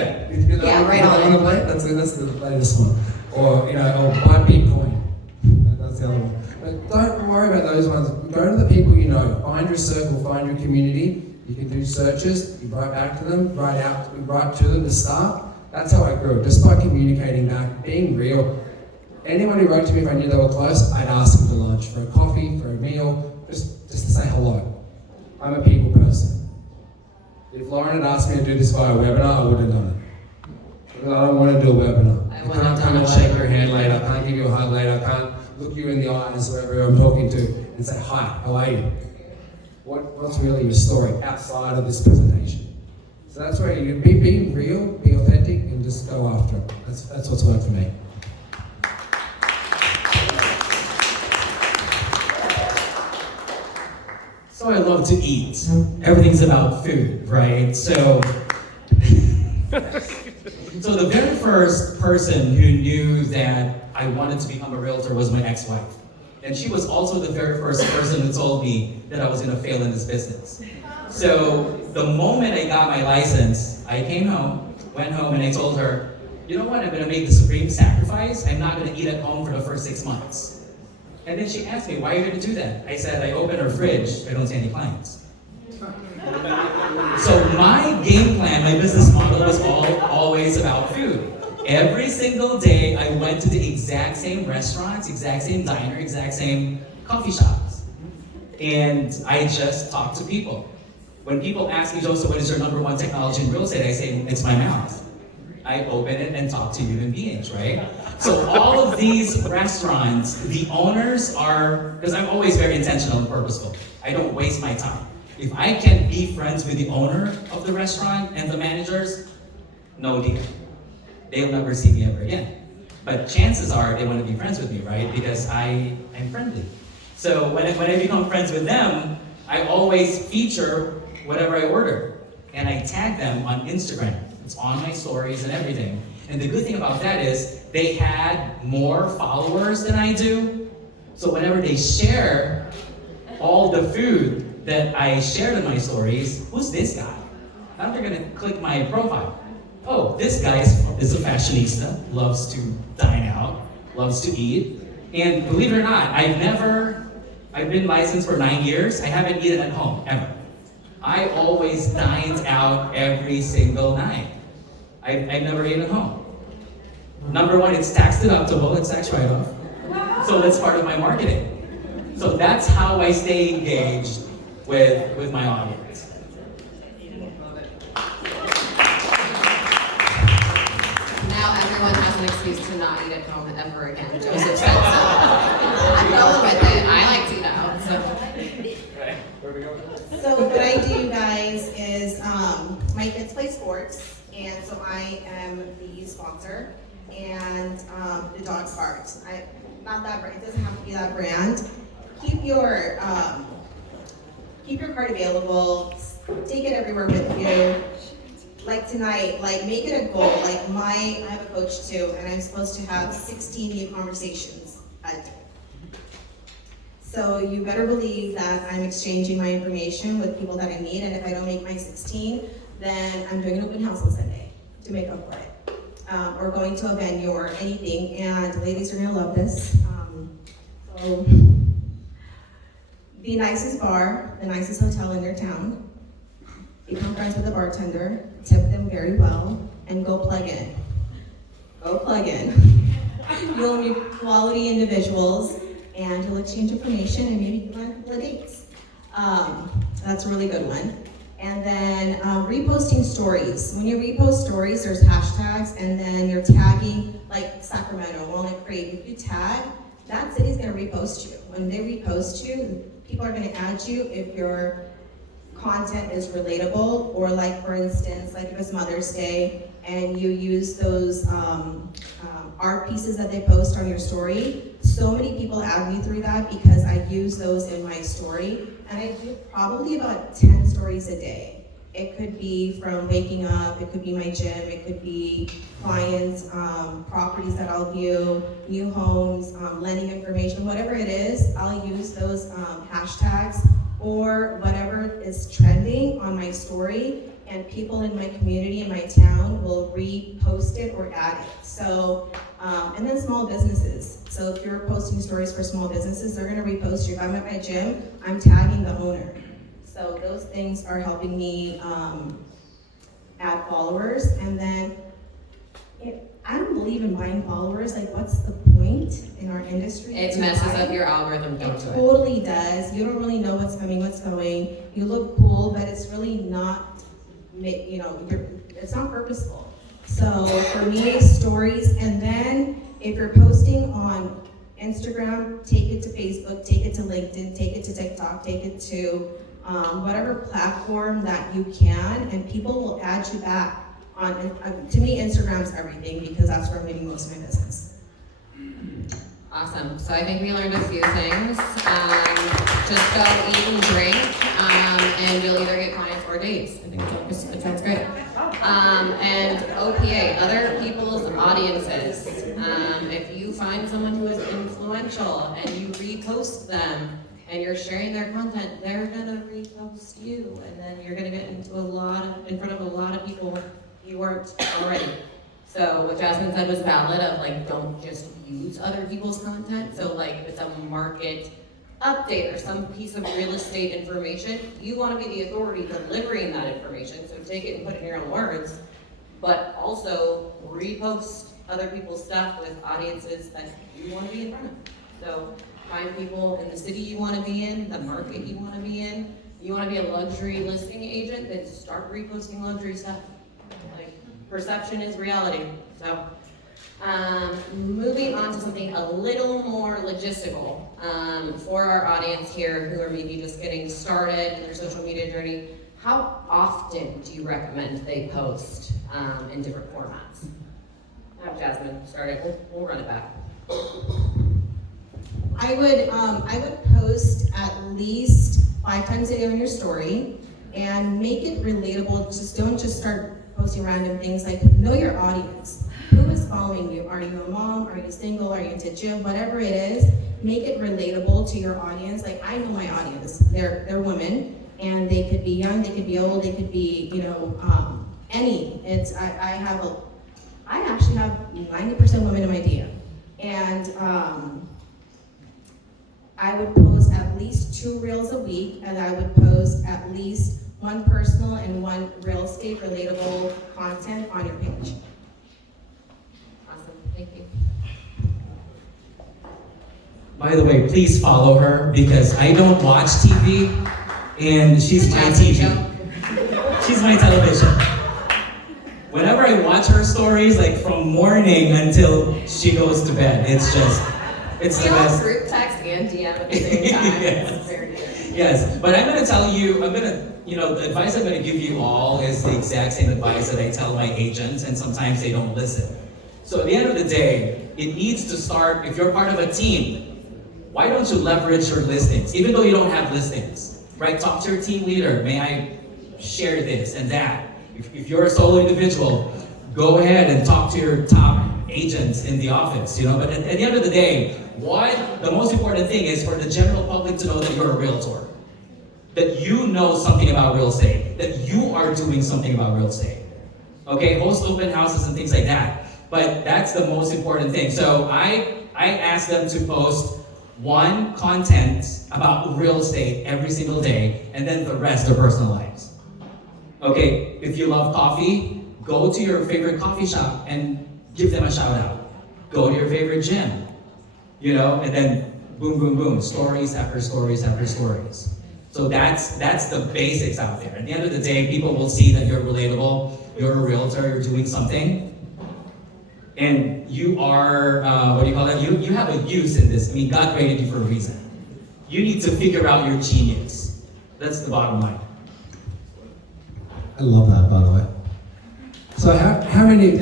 Yeah, right on. I want to play? That's the latest one. Or, or buy Bitcoin. That's the other one. But don't worry about those ones. Go to the people you know. Find your circle, find your community. You can do searches, you write back to them, write to them to start. That's how I grew, just by communicating back, being real. Anyone who wrote to me, if I knew they were close, I'd ask them to lunch, for a coffee, for a meal, just to say hello. I'm a people person. If Lauren had asked me to do this via a webinar, I would have done it. Because I don't want to do a webinar. I can't come and shake your hand later, I can't give you a hug later, I can't look you in the eyes, whoever I'm talking to, and say, hi, how are you? What's really your story outside of this presentation? So that's where you be real, be authentic, and just go after it. That's what's worked for me. So I love to eat. Everything's about food, right? So the very first person who knew that I wanted to become a realtor was my ex-wife. And she was also the very first person who told me that I was gonna fail in this business. So the moment I got my license, I came home, went home, and I told her, you know what, I'm gonna make the supreme sacrifice. I'm not gonna eat at home for the first 6 months. And then she asked me, why are you gonna do that? I said, I open her fridge, I don't see any clients. So my game plan, my business model was always about food. Every single day, I went to the exact same restaurants, exact same diner, exact same coffee shops. And I just talked to people. When people ask me, Joseph, what is your #1 technology in real estate? I say, it's my mouth. I open it and talk to human beings, right? So all of these restaurants, the owners are, because I'm always very intentional and purposeful. I don't waste my time. If I can be friends with the owner of the restaurant and the managers, no deal. They'll never see me ever again. But chances are they want to be friends with me, right? Because I'm friendly. So when I become friends with them, I always feature whatever I order. And I tag them on Instagram. It's on my stories and everything. And the good thing about that is they had more followers than I do. So whenever they share all the food that I shared in my stories, who's this guy? Now they're gonna click my profile. Oh, this guy is a fashionista, loves to dine out, loves to eat. And believe it or not, I've been licensed for 9 years. I haven't eaten at home, ever. I always dined out every single night. I've never eaten at home. #1, it's tax deductible, it's tax write-off. So that's part of my marketing. So that's how I stay engaged with my audience. Now everyone has an excuse to not eat at home ever again. Joseph said so. I'm going with it. I like to eat out, so. So what I do, guys, is my kids play sports, and so I am the sponsor, and the dog park. Not that brand. It doesn't have to be that brand. Keep your card available. Take it everywhere with you. Like tonight, make it a goal. I have a coach too, and I'm supposed to have 16 new conversations a day. So you better believe that I'm exchanging my information with people that I need, and if I don't make my 16, then I'm doing an open house on Sunday to make up for it. Or going to a venue or anything, and the ladies are gonna love this. So the nicest bar, the nicest hotel in your town, become friends with the bartender, tip them very well, and go plug in. Go plug in. You'll meet quality individuals, and you'll exchange information and maybe plan a couple of dates. That's a really good one. And then reposting stories. When you repost stories, there's hashtags, and then you're tagging, like Sacramento, Walnut Creek. If you tag, that city's gonna repost you. When they repost you, people are gonna add you if your content is relatable, or like, for instance, like if it's Mother's Day and you use those art pieces that they post on your story. So many people add me through that because I use those in my story, and I do probably about 10 stories a day. It could be from waking up, it could be my gym, it could be clients, properties that I'll view, new homes, lending information, whatever it is, I'll use those hashtags or whatever is trending on my story, and people in my community, in my town, will repost it or add it. So, and then small businesses. So if you're posting stories for small businesses, they're gonna repost you. If I'm at my gym, I'm tagging the owner. So those things are helping me add followers. And then, I don't believe in buying followers. Like, what's the point in our industry? It to messes buy? up your algorithm, don't It do it. totally does. You don't really know what's coming, what's going. You look cool, but it's really not, it's not purposeful. So for me, stories, and then if you're posting on Instagram, take it to Facebook, take it to LinkedIn, take it to TikTok, take it to whatever platform that you can, and people will add you back. To me, Instagram's everything because that's where I'm getting most of my business. Awesome. So I think we learned a few things. Just go eat and drink, and you'll either get clients or dates. I think it sounds great. And OPA, other people's audiences. If you find someone who is influential and you repost them and you're sharing their content, they're gonna repost you, and then you're gonna get in front of a lot of people you weren't already. So what Jasmine said was valid, of like, don't just use other people's content. So like, if it's a market update or some piece of real estate information, you want to be the authority delivering that information. So take it and put it in your own words, but also repost other people's stuff with audiences that you want to be in front of. So find people in the city you want to be in, the market you want to be in. You want to be a luxury listing agent, then start reposting luxury stuff. Like, perception is reality. So moving on to something a little more logistical for our audience here who are maybe just getting started in their social media journey. How often do you recommend they post in different formats? Have Jasmine start it. We'll run it back. I would post at least 5 times a day on your story and make it relatable. Don't just start posting random things. Like, know your audience. Who is following you? Are you a mom? Are you single? Are you into gym? Whatever it is, make it relatable to your audience. Like, I know my audience. They're women, and they could be young, they could be old, they could be, any. I actually have 90% women in my DM, and I would post at least 2 reels a week, and I would post at least 1 personal and 1 real estate relatable content on your page. Awesome. Thank you. By the way, please follow her because I don't watch TV and she's my TV. She's my television. Whenever I watch her stories, like from morning until she goes to bed, it's the You all best. group text and DM at the same time. Yes. It's very good. Yes, but I'm gonna tell you, the advice I'm gonna give you all is the exact same advice that I tell my agents, and sometimes they don't listen. So at the end of the day, it needs to start, if you're part of a team, why don't you leverage your listings, even though you don't have listings, right? Talk to your team leader, may I share this and that? If you're a solo individual, go ahead and talk to your top agents in the office, but at the end of the day, the most important thing is for the general public to know that you're a realtor, that you know something about real estate, that you are doing something about real estate. Okay, host open houses and things like that, but that's the most important thing. So I ask them to post 1 content about real estate every single day, and then the rest are personal lives. Okay, if you love coffee, go to your favorite coffee shop and give them a shout out. Go to your favorite gym, and then boom, boom, boom, stories after stories after stories. So that's the basics out there. At the end of the day, people will see that you're relatable, you're a realtor, you're doing something, and you are, what do you call that? You have a use in this. I mean, God created you for a reason. You need to figure out your genius. That's the bottom line. I love that, by the way. So how many?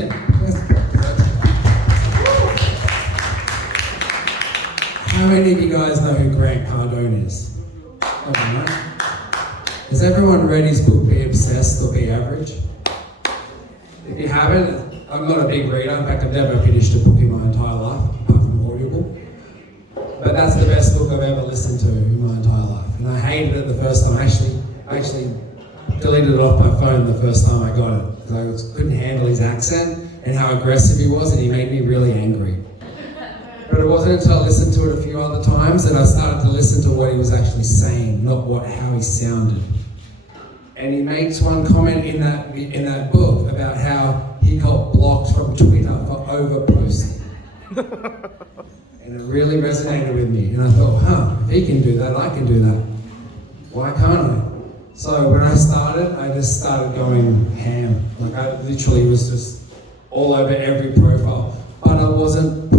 How many of you guys know who Grant Cardone is? Okay, right? Has everyone read his book, Be Obsessed or Be Average? If you haven't, I'm not a big reader. In fact, I've never finished a book in my entire life, apart from Audible. But that's the best book I've ever listened to in my entire life. And I hated it the first time. I actually deleted it off my phone the first time I got it, because I couldn't handle his accent and how aggressive he was, and he made me really angry. But it wasn't until I listened to it a few other times that I started to listen to what he was actually saying, not how he sounded. And he makes one comment in that book about how he got blocked from Twitter for overposting. And it really resonated with me. And I thought, if he can do that, I can do that. Why can't I? So when I started, I just started going ham. Like I literally was just all over every profile. But I wasn't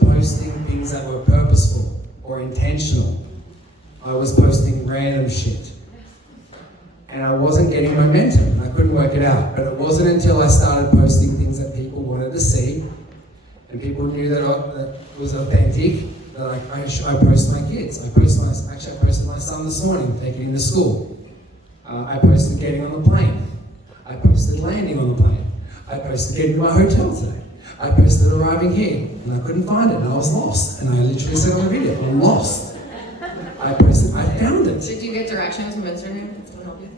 posting things that were purposeful or intentional. I was posting random shit. And I wasn't getting momentum. I couldn't work it out. But it wasn't until I started posting things that people wanted to see, and people knew that it was authentic, that I post my kids. I posted my son this morning, taking him to school. I posted getting on the plane. I posted landing on the plane. I posted getting to my hotel today. I posted arriving here, and I couldn't find it, and I was lost. And I literally said on the video, I'm lost. I found it. Did you get directions from Instagram? It's gonna help you.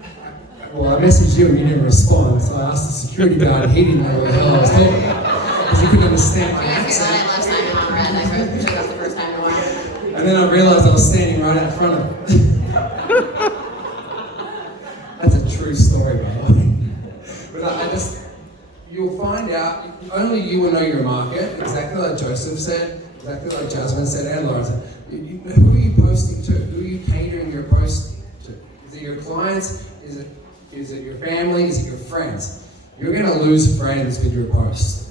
Well, I messaged you and you didn't respond, so I asked the security guard, he didn't know what the hell I was talking about, because he couldn't understand my I accent. I left Simon on red. I think that's the first time in a while. And then I realized I was standing right out front of it. That's a true story, by the way. But you'll find out, only you will know your market, exactly like Joseph said, exactly like Jasmine said, and Laura said. Who are you posting to? Who are you catering your post to? Is it your clients? Is it your family? Is it your friends? You're going to lose friends with your post.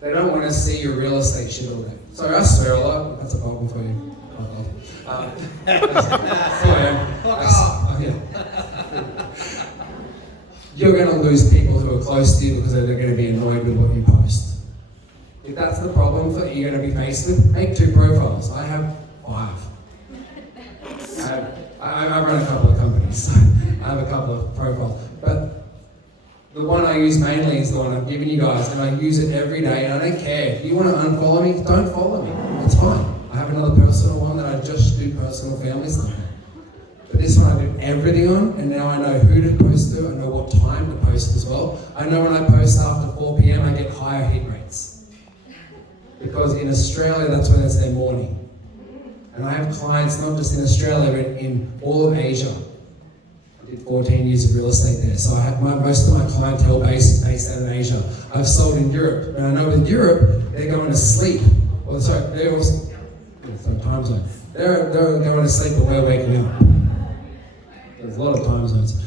They don't want to see your real estate shit all day. Sorry, I swear a lot. That's a problem for you. You're going to lose people who are close to you because they're going to be annoyed with what you post. If that's the problem that you're going to be faced with, make 2 profiles. I have 5. I run a couple of companies, so I have a couple of profiles. But the one I use mainly is the one I've given you guys, and I use it every day, and I don't care. If you want to unfollow me, don't follow me. It's fine. I have another personal one that I just do personal family stuff on. But this one I do everything on, and now I know who to post to, I know what time to post as well. I know when I post after 4 p.m, I get higher hit rates. Because in Australia, that's when it's their morning. And I have clients not just in Australia, but in all of Asia. I did 14 years of real estate there, so I have most of my clientele base is based out of Asia. I've sold in Europe, and I know in Europe, they're going to sleep. Well, sorry, they're also, time zone. They're going to sleep when we're waking up. There's a lot of time zones.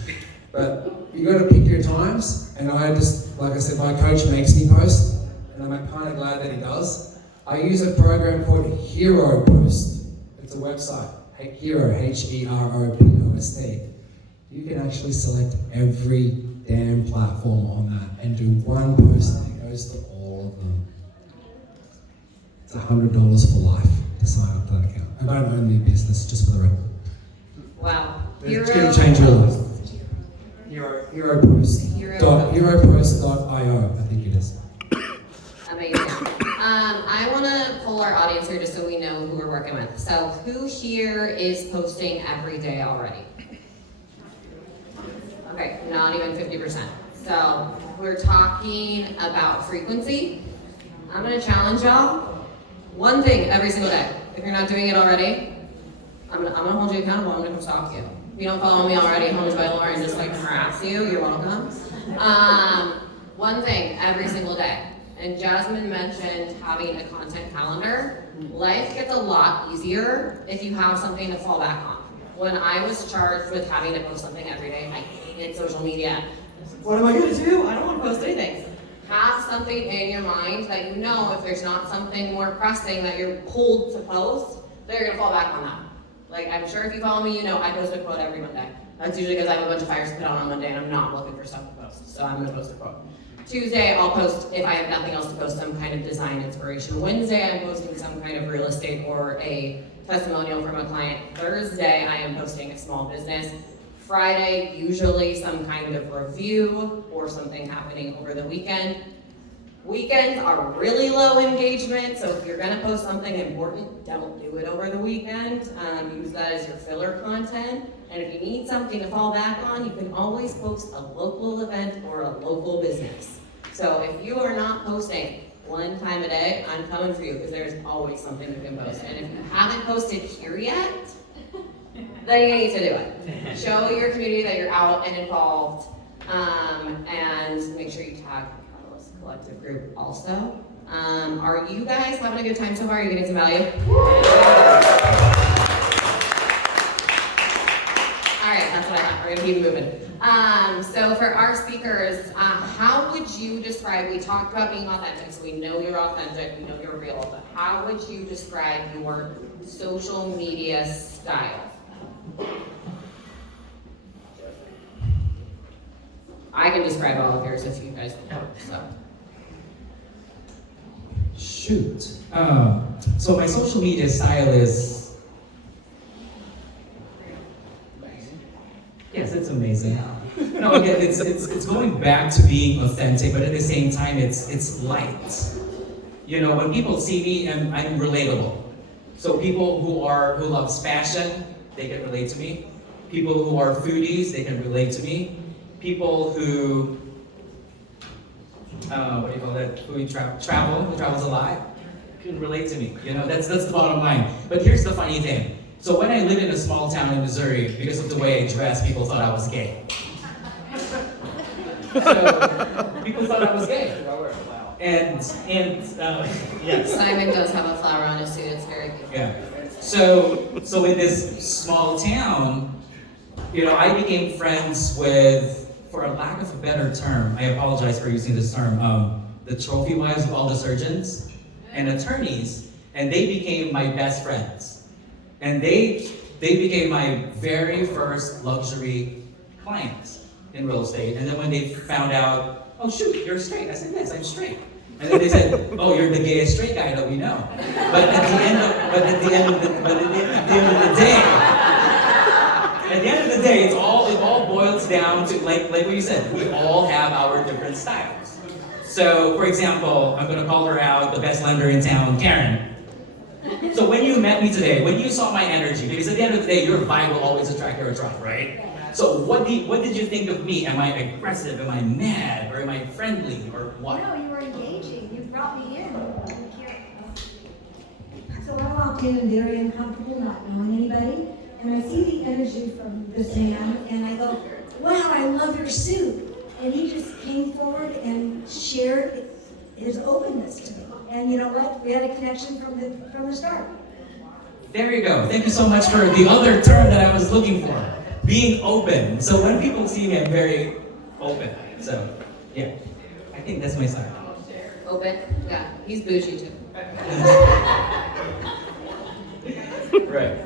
But you got to pick your times, and I just, like I said, my coach makes me post. And I'm kind of glad that he does. I use a program called Hero Post. It's a website, Hero, H-E-R-O-P-O-S-T. You can actually select every damn platform on that and do one post and it goes to all of them. It's $100 for life to sign up to that account. I don't own the business, just for the record. Wow. It's going to change your life. Hero Post. HeroPost.io, I think it is. Amazing. I want to poll our audience here just so we know who we're working with. So who here is posting every day already? Okay, not even 50%. So we're talking about frequency. I'm going to challenge y'all. One thing every single day. If you're not doing it already, I'm gonna hold you accountable. I'm gonna come stalk you. If you don't follow me already, Homes by Laura, and just like harass you, you're welcome. One thing every single day. and Jasmine mentioned having a content calendar. Life gets a lot easier if you have something to fall back on. When I was charged with having to post something every day, I hated social media. What am I gonna do? I don't wanna post anything. Have something in your mind that you know if there's not something more pressing that you're pulled to post, that you're gonna fall back on that. Like, I'm sure if you follow me, you know I post a quote every Monday. That's usually because I have a bunch of fires to put on Monday and I'm not looking for stuff to post, so I'm gonna post a quote. Tuesday, I'll post, if I have nothing else to post, some kind of design inspiration. Wednesday, I'm posting some kind of real estate or a testimonial from a client. Thursday, I am posting a small business. Friday, usually some kind of review or something happening over the weekend. Weekends are really low engagement, so if you're gonna post something important, don't do it over the weekend. Use that as your filler content. And if you need something to fall back on, you can always post a local event or a local business. So if you are not posting one time a day, I'm coming for you because there's always something you can post. And if you haven't posted here yet, then you need to do it. Show your community that you're out and involved, and make sure you tag the Catalyst Collective group also. Are you guys having a good time so far? Are you getting some value? All right, that's what I thought. We're gonna keep moving. So for our speakers, how would you describe, we talked about being authentic, so we know you're authentic, we know you're real, but how would you describe your social media style? I can describe all of yours if you guys want, so. Shoot. So my social media style is, yes, it's amazing. No, again, it's going back to being authentic, but at the same time, it's light. You know, when people see me, I'm relatable. So people who loves fashion, they can relate to me. People who are foodies, they can relate to me. People who, what do you call that? Who travels a lot, can relate to me. You know, that's the bottom line. But here's the funny thing. So when I lived in a small town in Missouri, because of the way I dressed, people thought I was gay. So people thought I was gay. And yes. Simon does have a flower on his suit, it's very cute. Yeah. So in this small town, you know, I became friends with, for a lack of a better term, I apologize for using this term, the trophy wives of all the surgeons and attorneys, and they became my best friends. And they became my very first luxury clients in real estate. And then when they found out, oh shoot, you're straight. I said, yes, I'm straight. And then they said, oh, you're the gayest straight guy that we know. But at the end of the day, it all boils down to like what you said. We all have our different styles. So, for example, I'm gonna call her out, the best lender in town, Karen. So when you met me today, when you saw my energy, because at the end of the day, your vibe will always attract your tribe, right? So what did you think of me? Am I aggressive? Am I mad? Or am I friendly? Or what? No, you were engaging. You brought me in. So I walked in and very uncomfortable, not knowing anybody, and I see the energy from this man, and I go, wow, I love your suit. And he just came forward and shared his openness to me. And you know what? We had a connection from the start. There you go. Thank you so much for the other term that I was looking for. Being open. So when people see me, I'm very open. So, yeah. I think that's my style. Open? Yeah, he's bougie too. Right.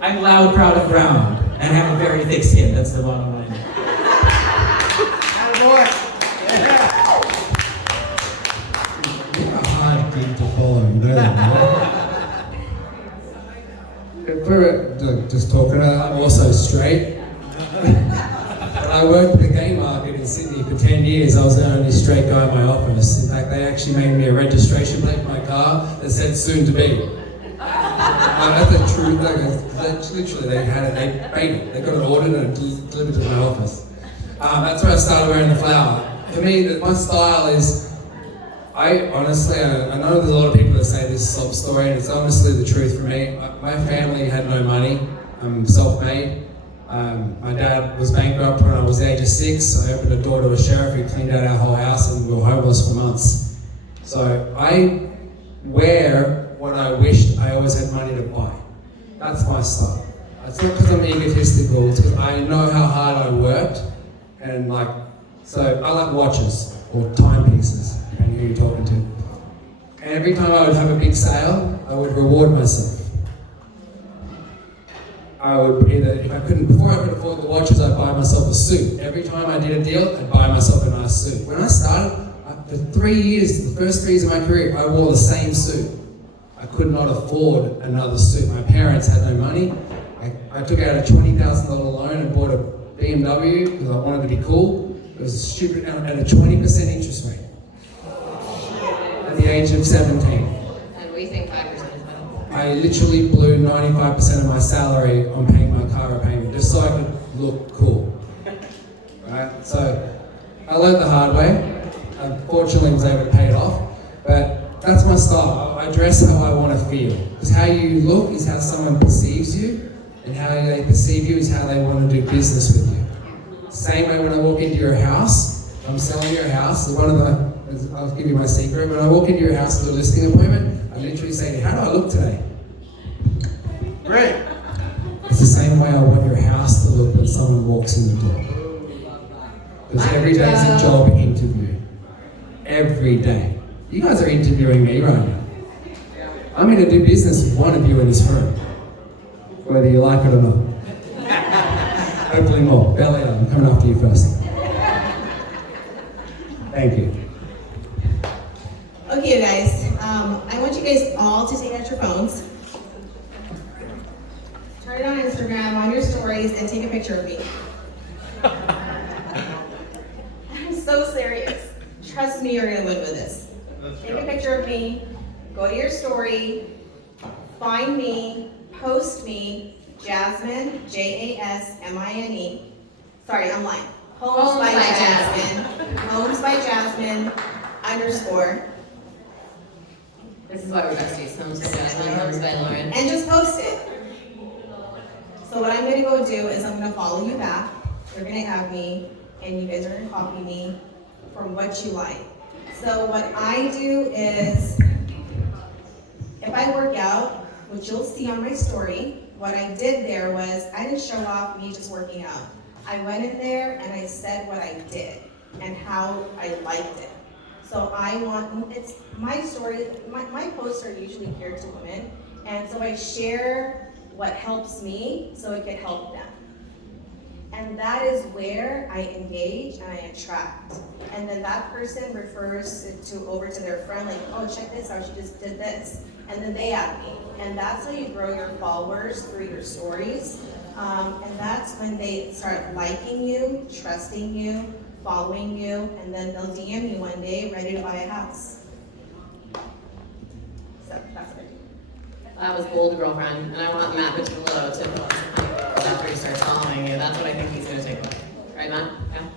I'm loud, proud, and brown, and have a very thick skin. That's the bottom line. You're a hard gig to follow, you know that, right? If we're just talking, I'm also straight. When I worked the gay market in Sydney for 10 years, I was the only straight guy in my office. In fact, they actually made me a registration plate for my car that said soon to be. That's the truth. Literally, they had it, they made it. They got it ordered and delivered to my office. That's where I started wearing the flower. For me, my style is, I honestly, I know there's a lot of people that say this is a sob story, and it's honestly the truth for me. My family had no money. I'm self-made. My dad was bankrupt when I was the age of 6. I opened a door to a sheriff who cleaned out our whole house, and we were homeless for months. So I wear what I wished I always had money to buy. That's my style. It's not because I'm egotistical, it's because I know how hard I worked, and so I like watches or timepieces, depending who you're talking to. And every time I would have a big sale, I would reward myself. I would either, before I could afford the watches, I'd buy myself a suit. Every time I did a deal, I'd buy myself a nice suit. When I started, for 3 years, the first 3 years of my career, I wore the same suit. I could not afford another suit. My parents had no money. I took out a $20,000 loan and bought a BMW because I wanted to be cool. It was a stupid, at a 20% interest rate at the age of 17. And we think 5% is well. I literally blew 95% of my salary on paying my car payment just so I could look cool. Right? So I learned the hard way. Unfortunately, I was able to pay it off. But that's my style. I dress how I want to feel. Because how you look is how someone perceives you, and how they perceive you is how they want to do business with you. Same way when I walk into your house, I'm selling your house. I'll give you my secret. When I walk into your house for a listing appointment, I literally say to you, how do I look today? Great. It's the same way I want your house to look when someone walks in the door. Because every day is a job interview. Every day. You guys are interviewing me right now. I'm going to do business with one of you in this room, whether you like it or not. Hopefully more. Belly up. I'm coming after you first. Thank you. Okay, you guys, I want you guys all to take out your phones, turn it on Instagram, on your stories, and take a picture of me. I'm so serious. Trust me, you're gonna win with this. Take a picture of me, go to your story, find me, post me, Jasmine, Jasmine. Sorry, I'm lying. Homes by Jasmine. Homes by Jasmine _ This is why we're besties. Homes by Jasmine, Homes by Lauren. and just post it. So what I'm gonna go do is I'm gonna follow you back. You're gonna add me, and you guys are gonna copy me from what you like. So what I do is, if I work out, which you'll see on my story, what I did there was, I didn't show off me just working out. I went in there and I said what I did and how I liked it. So it's my story, my posts are usually geared to women, and so I share what helps me so it can help them. And that is where I engage and I attract. And then that person refers it over to their friend, like, oh, check this out, she just did this. And then they add me. And that's how you grow your followers through your stories. And that's when they start liking you, trusting you, following you, and then they'll DM you one day, ready to buy a house. So that's it. That was bold, girlfriend, and I want Matt Petrillo to put on some after he starts following you. That's what I think he's going to take away. Right, Matt? Yeah?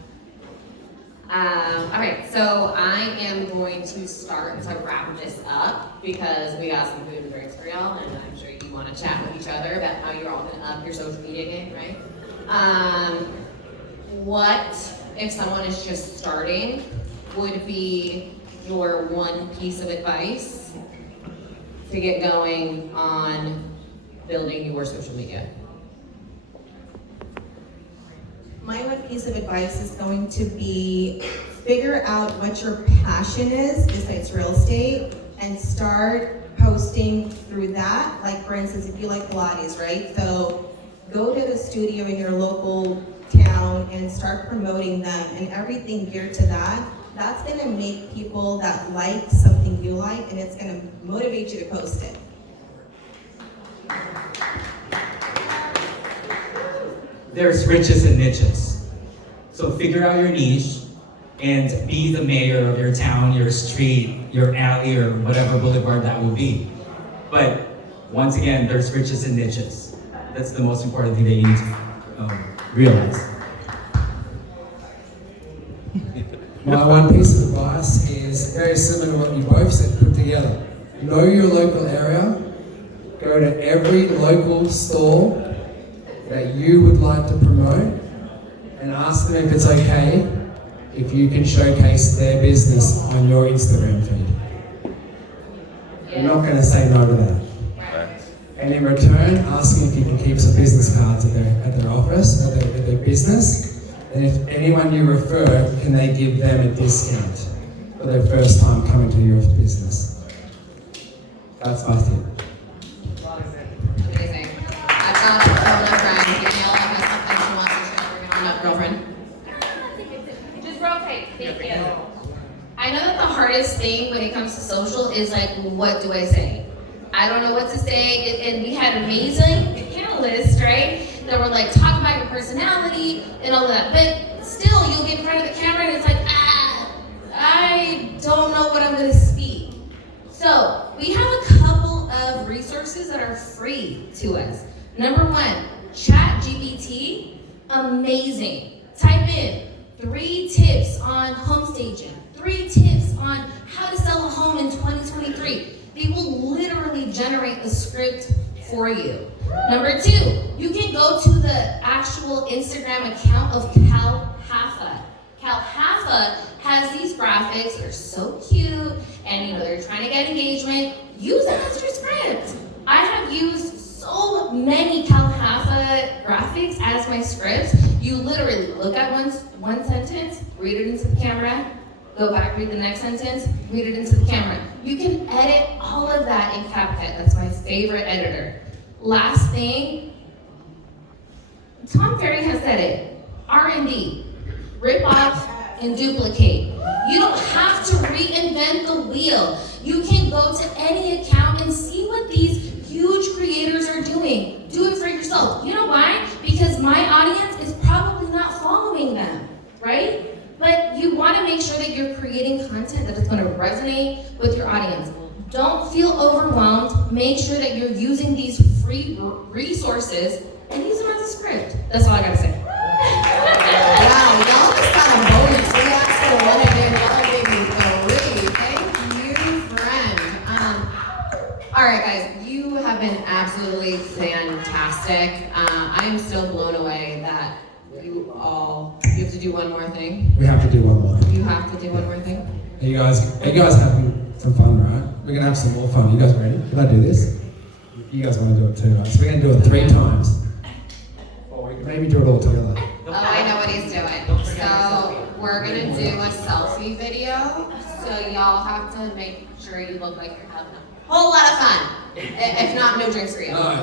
All right, so I am going to start to wrap this up because we got some food and drinks for y'all, and I'm sure you want to chat with each other about how you're all going to up your social media game, right? What, if someone is just starting, would be your one piece of advice to get going on building your social media? My one piece of advice is going to be figure out what your passion is besides real estate and start posting through that. Like for instance, if you like Pilates, right? So go to the studio in your local town and start promoting them and everything geared to that. That's gonna make people that like something you like, and it's gonna motivate you to post it. There's riches and niches. So figure out your niche and be the mayor of your town, your street, your alley, or whatever boulevard that will be. But once again, there's riches and niches. That's the most important thing that you need to realize. My one piece of advice is very similar to what you both said put together. Know your local area, go to every local store that you would like to promote and ask them if it's okay if you can showcase their business on your Instagram feed. We're not going to say no to that. And in return, ask them if you can keep some business cards at their office, at their business. And if anyone you refer, can they give them a discount for their first time coming to your business? That's my thing. Amazing. I've got a girlfriend friend. Daniela has something she wants to share. Bring it on up, girlfriend. Just rotate. Thank you. I know that the hardest thing when it comes to social is like, what do I say? I don't know what to say, and we had amazing panelists, right? That were like, talk about your personality and all that, but still, you'll get in front of the camera and it's like, I don't know what I'm gonna speak. So, we have a couple of resources that are free to us. Number one, ChatGPT, amazing. Type in 3 tips on home staging, 3 tips on how to sell a home in 2023. They will literally generate a script for you. Number 2, you can go to the actual Instagram account of Cal Haffa. Cal Haffa has these graphics, they're so cute, and they're trying to get engagement. Use that as your script. I have used so many Cal Haffa graphics as my scripts. You literally look at one sentence, read it into the camera, go back, read the next sentence, read it into the camera. You can edit all of that in CapCut. That's my favorite editor. Last thing, Tom Ferry has said it, R&D, rip off and duplicate. You don't have to reinvent the wheel. You can go to any account and see what these huge creators are doing. Do it for yourself. You know why? Because my audience is probably not following them, right? But you want to make sure that you're creating content that is going to resonate with your audience. Don't feel overwhelmed. Make sure that you're using these free resources and use them as a script. That's all I got to say. Wow, y'all just got a bonus. We asked for one and y'all gave me 3. Thank you, friend. All right, guys, you have been absolutely fantastic. I am still blown away that you have to do one more thing. We have to do one more. You have to do one more thing. Are you guys having some fun, right? We're gonna have some more fun. You guys ready? Can I do this? You guys want to do it too, right? So we're gonna do it 3 times. Or we can maybe do it all together. Oh, I know what he's doing. So we're gonna do a selfie video. So y'all have to make sure you look like you're having a whole lot of fun. If not, no drinks for you. Alright.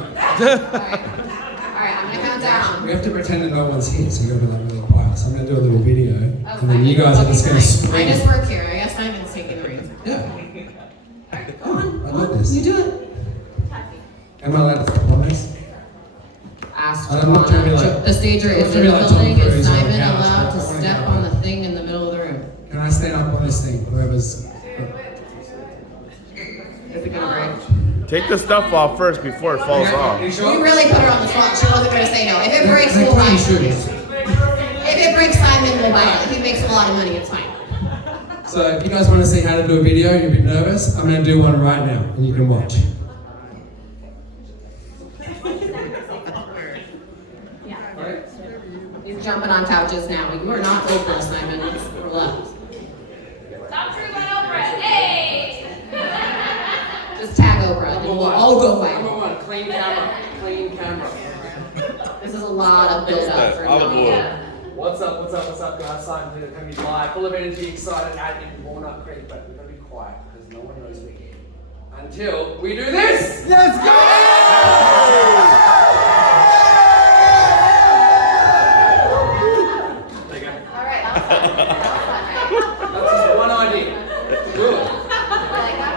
All right, I'm gonna count down. We have to pretend that no one's here, so you're gonna be like really quiet. So I'm gonna do a little video, Oh, and then you guys are just gonna I scream. just work here. I guess Simon's taking the reins. Yeah. Go on. I love this. You do it. Am I allowed to step on this? Ask I'm not trying to be like- the stager I'm is not in the trying to be like Tom building. Is Cruise on the Simon couch, allowed but to I wanna step go. on the thing in the middle of the room? Can I stand up on this thing? Whoever's. Is it gonna break? Take the stuff off first before it falls off. You We sure? really put her on the spot. She wasn't gonna say no. If it breaks, They're we'll buy clean it. shoes. If it breaks, Simon will buy it. If he makes a lot of money, it's fine. So if you guys want to see how to do a video, you're a bit nervous, I'm going to do one right now, and you can watch. He's jumping on couches now. You are not Oprah, Simon. Let's relax. Top 3 on Oprah. Hey! Just tag Oprah, and we'll all go fight. Number 1, clean camera. Clean camera. This is a lot of build-up for Olive me. oil. What's up, guys? Simon here, coming live, full of energy, excited, and in Walnut Creek, but we're going to be quiet because no one knows we're here. Until we do this! Let's All right, that was fun. That's just one idea. Good. I like that.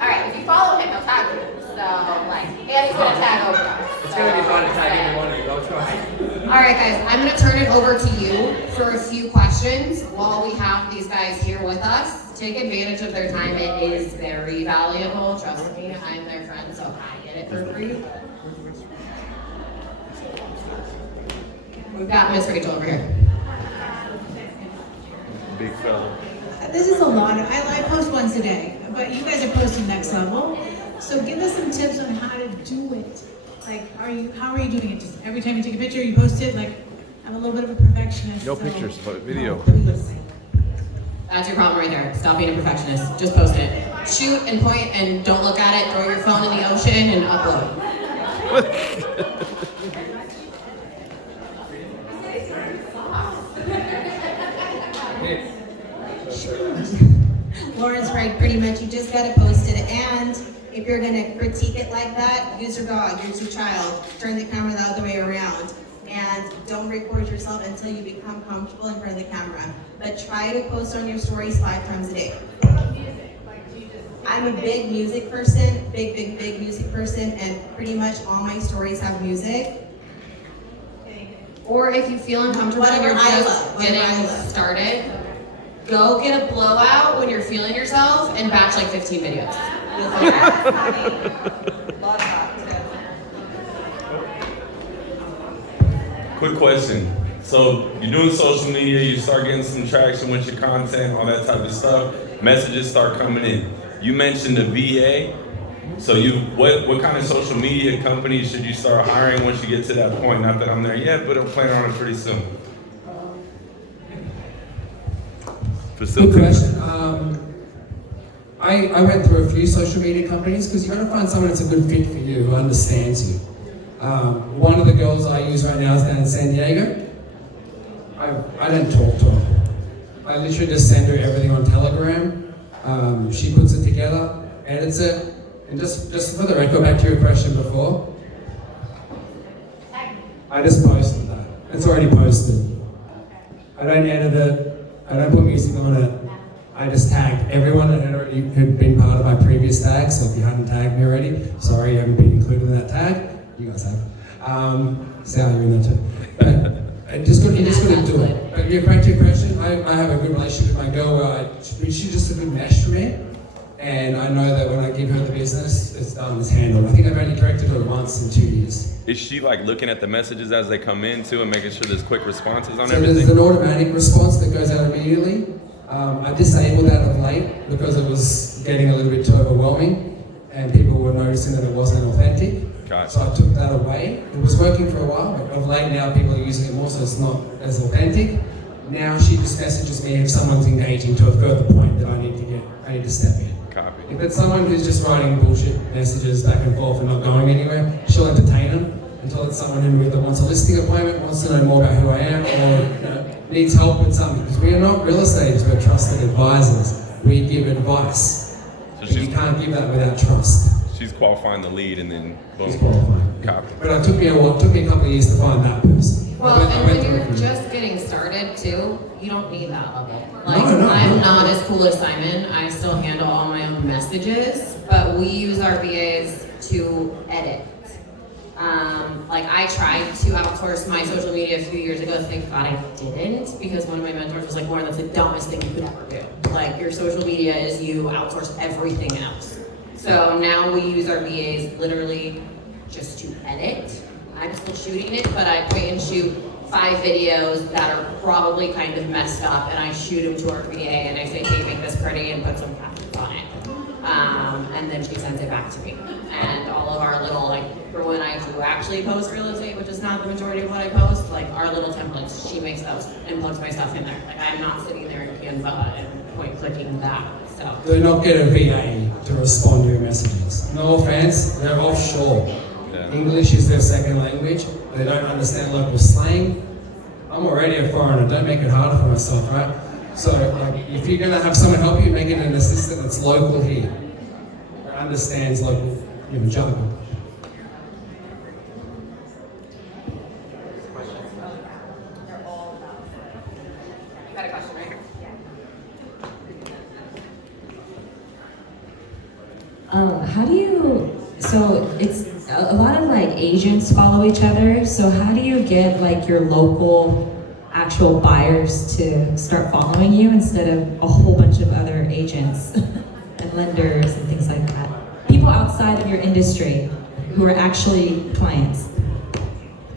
All right, if you follow him, he'll tag you. So, and he's gonna tag Oprah. It's going to be fun to tag every one of you, I'll try. All right, guys, I'm gonna turn it over to you for a few questions while we have these guys here with us. Take advantage of their time. It is very valuable. Trust me, I'm their friend, so I get it for free. We've got Miss Rachel over here. Big fella. This is a lot. I post once a day, but you guys are posting next level. So give us some tips on how to do it. Like, how are you doing it? Just every time you take a picture, you post it? Like, I'm a little bit of a perfectionist. No so- pictures, but video. Please. That's your problem right there. Stop being a perfectionist. Just post it. shoot and point and don't look at it, throw your phone in the ocean and upload. Lauren's right, pretty much, you just gotta post it, and if you're gonna critique it like that, use your dog, use your child, turn the camera the other way around, and don't record yourself until you become comfortable in front of the camera. But try to post on your stories 5 times a day. I'm a big music person, big music person, and pretty much all my stories have music. Or if you feel uncomfortable and Whatever you're I just love, whatever I getting love. started, go get a blowout when you're feeling yourself and batch like 15 videos. Quick question. So you're doing social media, you start getting some traction with your content, all that type of stuff. Messages start coming in. You mentioned a VA. So what kind of social media companies should you start hiring once you get to that point? Not that I'm there yet, but I'm planning on it pretty soon. Good question. I went through a few social media companies because you got to find someone that's a good fit for you, who understands you. One of the girls I use right now is down in San Diego. I don't talk to her. I literally just send her everything on Telegram. She puts it together, edits it, and just for the record, back to your question before, I just posted that. It's already posted. I don't edit it. I don't put music on it. I just tagged everyone that had been part of my previous tag. So if you hadn't tagged me already, sorry you haven't been included in that tag. You guys have. Sal, you're in there too. But you just got to do it. But you're back to your question. I have a good relationship with my girl where she's just a good mesh for me. And I know that when I give her the business, it's done, it's handled. I think I've only corrected her once in 2 years. Is she like looking at the messages as they come in too and making sure there's quick responses on So everything? there's an automatic response that goes out immediately. I disabled that of late because it was getting a little bit too overwhelming and people were noticing that it wasn't authentic. Gotcha. So I took that away. It was working for a while, but of late now people are using it more so it's not as authentic. Now she just messages me if someone's engaging to a further point that I need to step in. Copy. If it's someone who's just writing bullshit messages back and forth and not going anywhere, she'll entertain them until it's someone who either wants a listing appointment, wants to know more about who I am, or needs help with something. Because we are not real estate agents, we're trusted advisors. We give advice. So And you can't give that without trust. She's qualifying the lead and then boom. She's qualified. Copy. But it took me a couple of years to find that person. Well, and when you're just getting started too, you don't need that level. Like, No. I'm not as cool as Simon. I still handle all my own messages, but we use our VAs to edit. Like I tried to outsource my social media a few years ago. Thank God I didn't, because one of my mentors was like, Lauren, that's the dumbest thing you could ever do. Like your social media is you outsource everything else. So now we use our VAs literally just to edit. I'm still shooting it, but I point and shoot 5 videos that are probably kind of messed up, and I shoot them to our VA and I say, hey, make this pretty and put some captions on it. And then she sends it back to me. And all of our little, like, for when I do actually post real estate, which is not the majority of what I post, like our little templates, she makes those and puts my stuff in there. Like I'm not sitting there in Canva and point clicking that. So Do not get a VA to respond to your messages. No offense, they're offshore. Yeah. English is their second language. They don't understand local slang. I'm already a foreigner, don't make it harder for myself, right? So like, if you're gonna have someone help you, make it an assistant that's local here. That understands local, jargon. you had a question, right? How do you, so it's a lot of like agents follow each other, so how do you get like your local actual buyers to start following you instead of a whole bunch of other agents and lenders and things like that? People outside of your industry who are actually clients.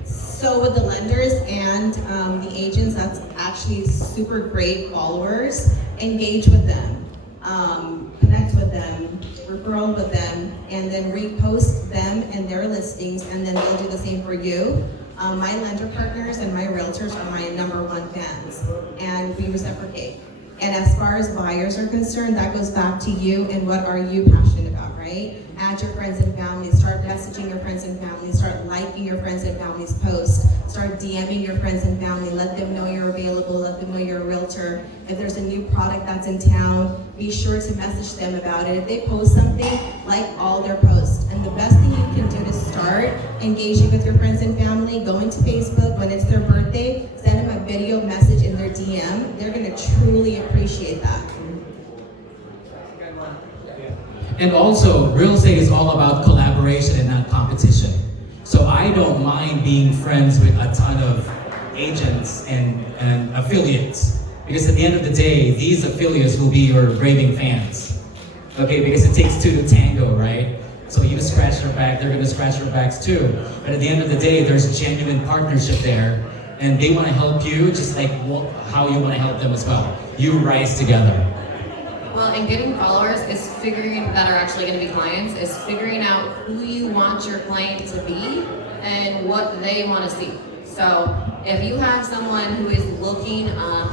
So with the lenders and the agents, that's actually super great followers. Engage with them, connect with them, referral with them, and then repost them and their listings, and then they'll do the same for you. My lender partners and my realtors are my #1 fans, and we reciprocate. And as far as buyers are concerned, that goes back to you and what are you passionate about, right? Add your friends and family, start messaging your friends and family, start liking your friends and family's posts, start DMing your friends and family, let them know you're available, let them know you're a realtor. If there's a new product that's in town, be sure to message them about it. If they post something, like all their posts. And the best thing you can do to start engaging with your friends and family, going to Facebook when it's their birthday, send them a video message in their DM. They're gonna truly appreciate that. And also, real estate is all about collaboration and not competition. So I don't mind being friends with a ton of agents and affiliates. Because at the end of the day, these affiliates will be your raving fans. Okay, because it takes two to tango, right? So you scratch their back, they're gonna scratch your backs too. But at the end of the day, there's genuine partnership there. And they wanna help you just like how you wanna help them as well. You rise together. Well, and getting followers is figuring that are actually going to be clients, is figuring out who you want your client to be and what they want to see. So if you have someone who is looking up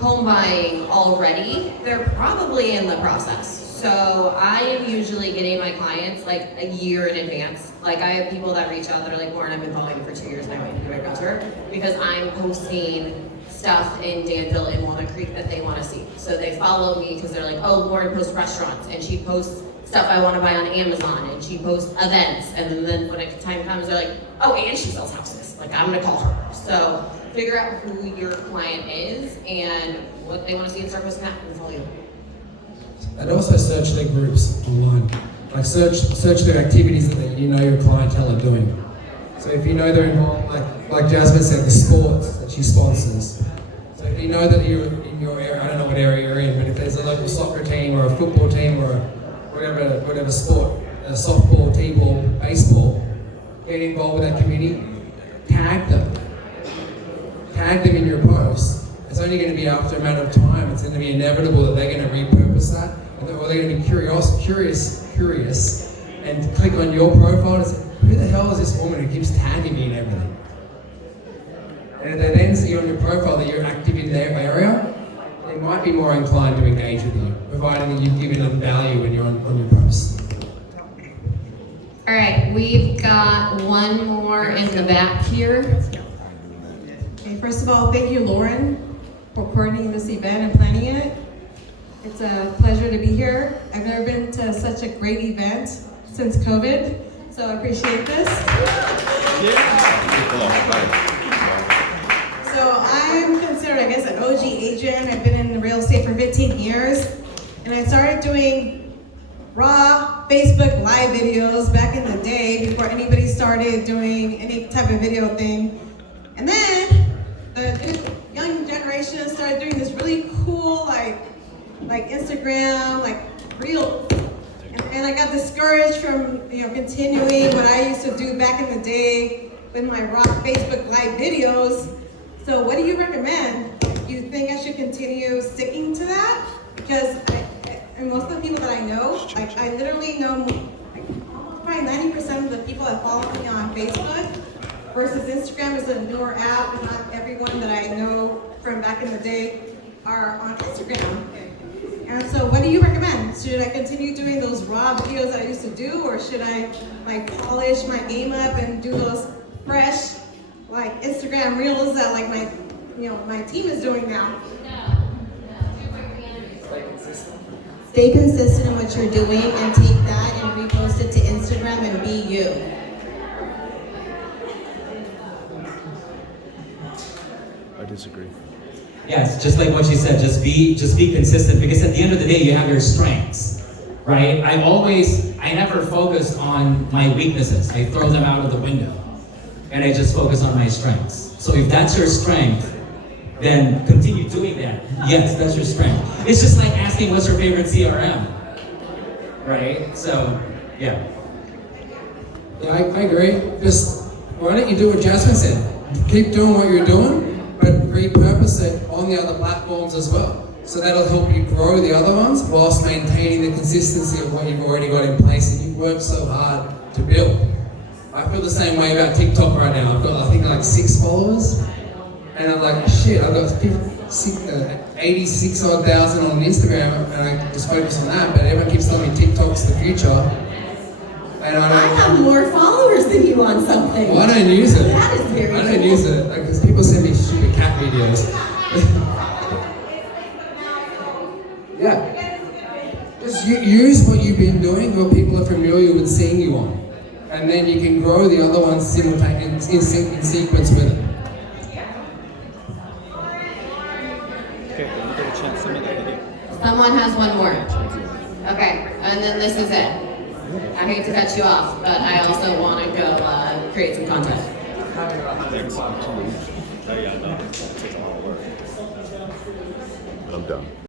home buying already, they're probably in the process. So I am usually getting my clients like a year in advance. Like I have people that reach out that are like, Lauren, I've been following you for 2 years now, I need to be my realtor, because I'm posting stuff in Danville and Walnut Creek that they want to see. So they follow me because they're like, oh, Lauren posts restaurants, and she posts stuff I want to buy on Amazon, and she posts events, and then when time comes, they're like, oh, and she sells houses. Like, I'm gonna call her. So figure out who your client is and what they want to see and start posting that and follow you. And also search their groups online. Like search their activities that you know your clientele are doing. So if you know they're involved, like Jasmine said, the sports that she sponsors. So if you know that you're in your area, I don't know what area you're in, but if there's a local soccer team or a football team or whatever sport, a softball, t-ball, baseball, get involved with that community, tag them. Tag them in your posts. It's only going to be after a matter of time. It's going to be inevitable that they're going to repurpose that, or they're going to be curious, and click on your profile and say, who the hell is this woman who keeps tagging me and everything? And if they then see on your profile that you're active in their area, they might be more inclined to engage with you, providing that you've given them value when you're on your posts. All right, we've got one more in the back here. Okay, first of all, thank you, Lauren, for coordinating this event and planning it. It's a pleasure to be here. I've never been to such a great event since COVID, so I appreciate this. So I'm considered, I guess, an OG agent. I've been in real estate for 15 years, and I started doing raw Facebook live videos back in the day before anybody started doing any type of video thing. And then the young generation started doing this really cool, like Instagram, like real. And I got discouraged from continuing what I used to do back in the day with my raw Facebook live videos. So what do you recommend? Do you think I should continue sticking to that? Because and most of the people that I know, like I literally know almost probably 90% of the people that follow me on Facebook versus Instagram is a newer app, and not everyone that I know from back in the day are on Instagram. And so what do you recommend? Should I continue doing those raw videos that I used to do, or should I like polish my game up and do those fresh like Instagram reels that like my team is doing now? Stay consistent in what you're doing and take that and repost it to Instagram and be you. I disagree. Yes, just like what she said, just be consistent, because at the end of the day, you have your strengths, right? I never focused on my weaknesses. I throw them out of the window, and I just focus on my strengths. So if that's your strength, then continue doing that. Yes, that's your strength. It's just like asking what's your favorite CRM, right? So, yeah. Yeah, I agree. Just, why don't you do what Jasmine said? Keep doing what you're doing, but repurpose it on the other platforms as well. So that'll help you grow the other ones whilst maintaining the consistency of what you've already got in place and you've worked so hard to build. I feel the same way about TikTok right now. I've got, I think, like 6 followers. And I'm like, shit, I've got 86 odd thousand on Instagram, and I just focus on that. But everyone keeps telling me TikTok's the future, and I have more followers than you on something. Well, I don't use it. That is very I don't cool. use it because people send me stupid cat videos. Yeah. Just use what you've been doing, what people are familiar with seeing you on, and then you can grow the other ones simultaneously in sequence with it. Someone has one more. Okay, and then this is it. I hate to cut you off, but I also want to go create some content. I'm done.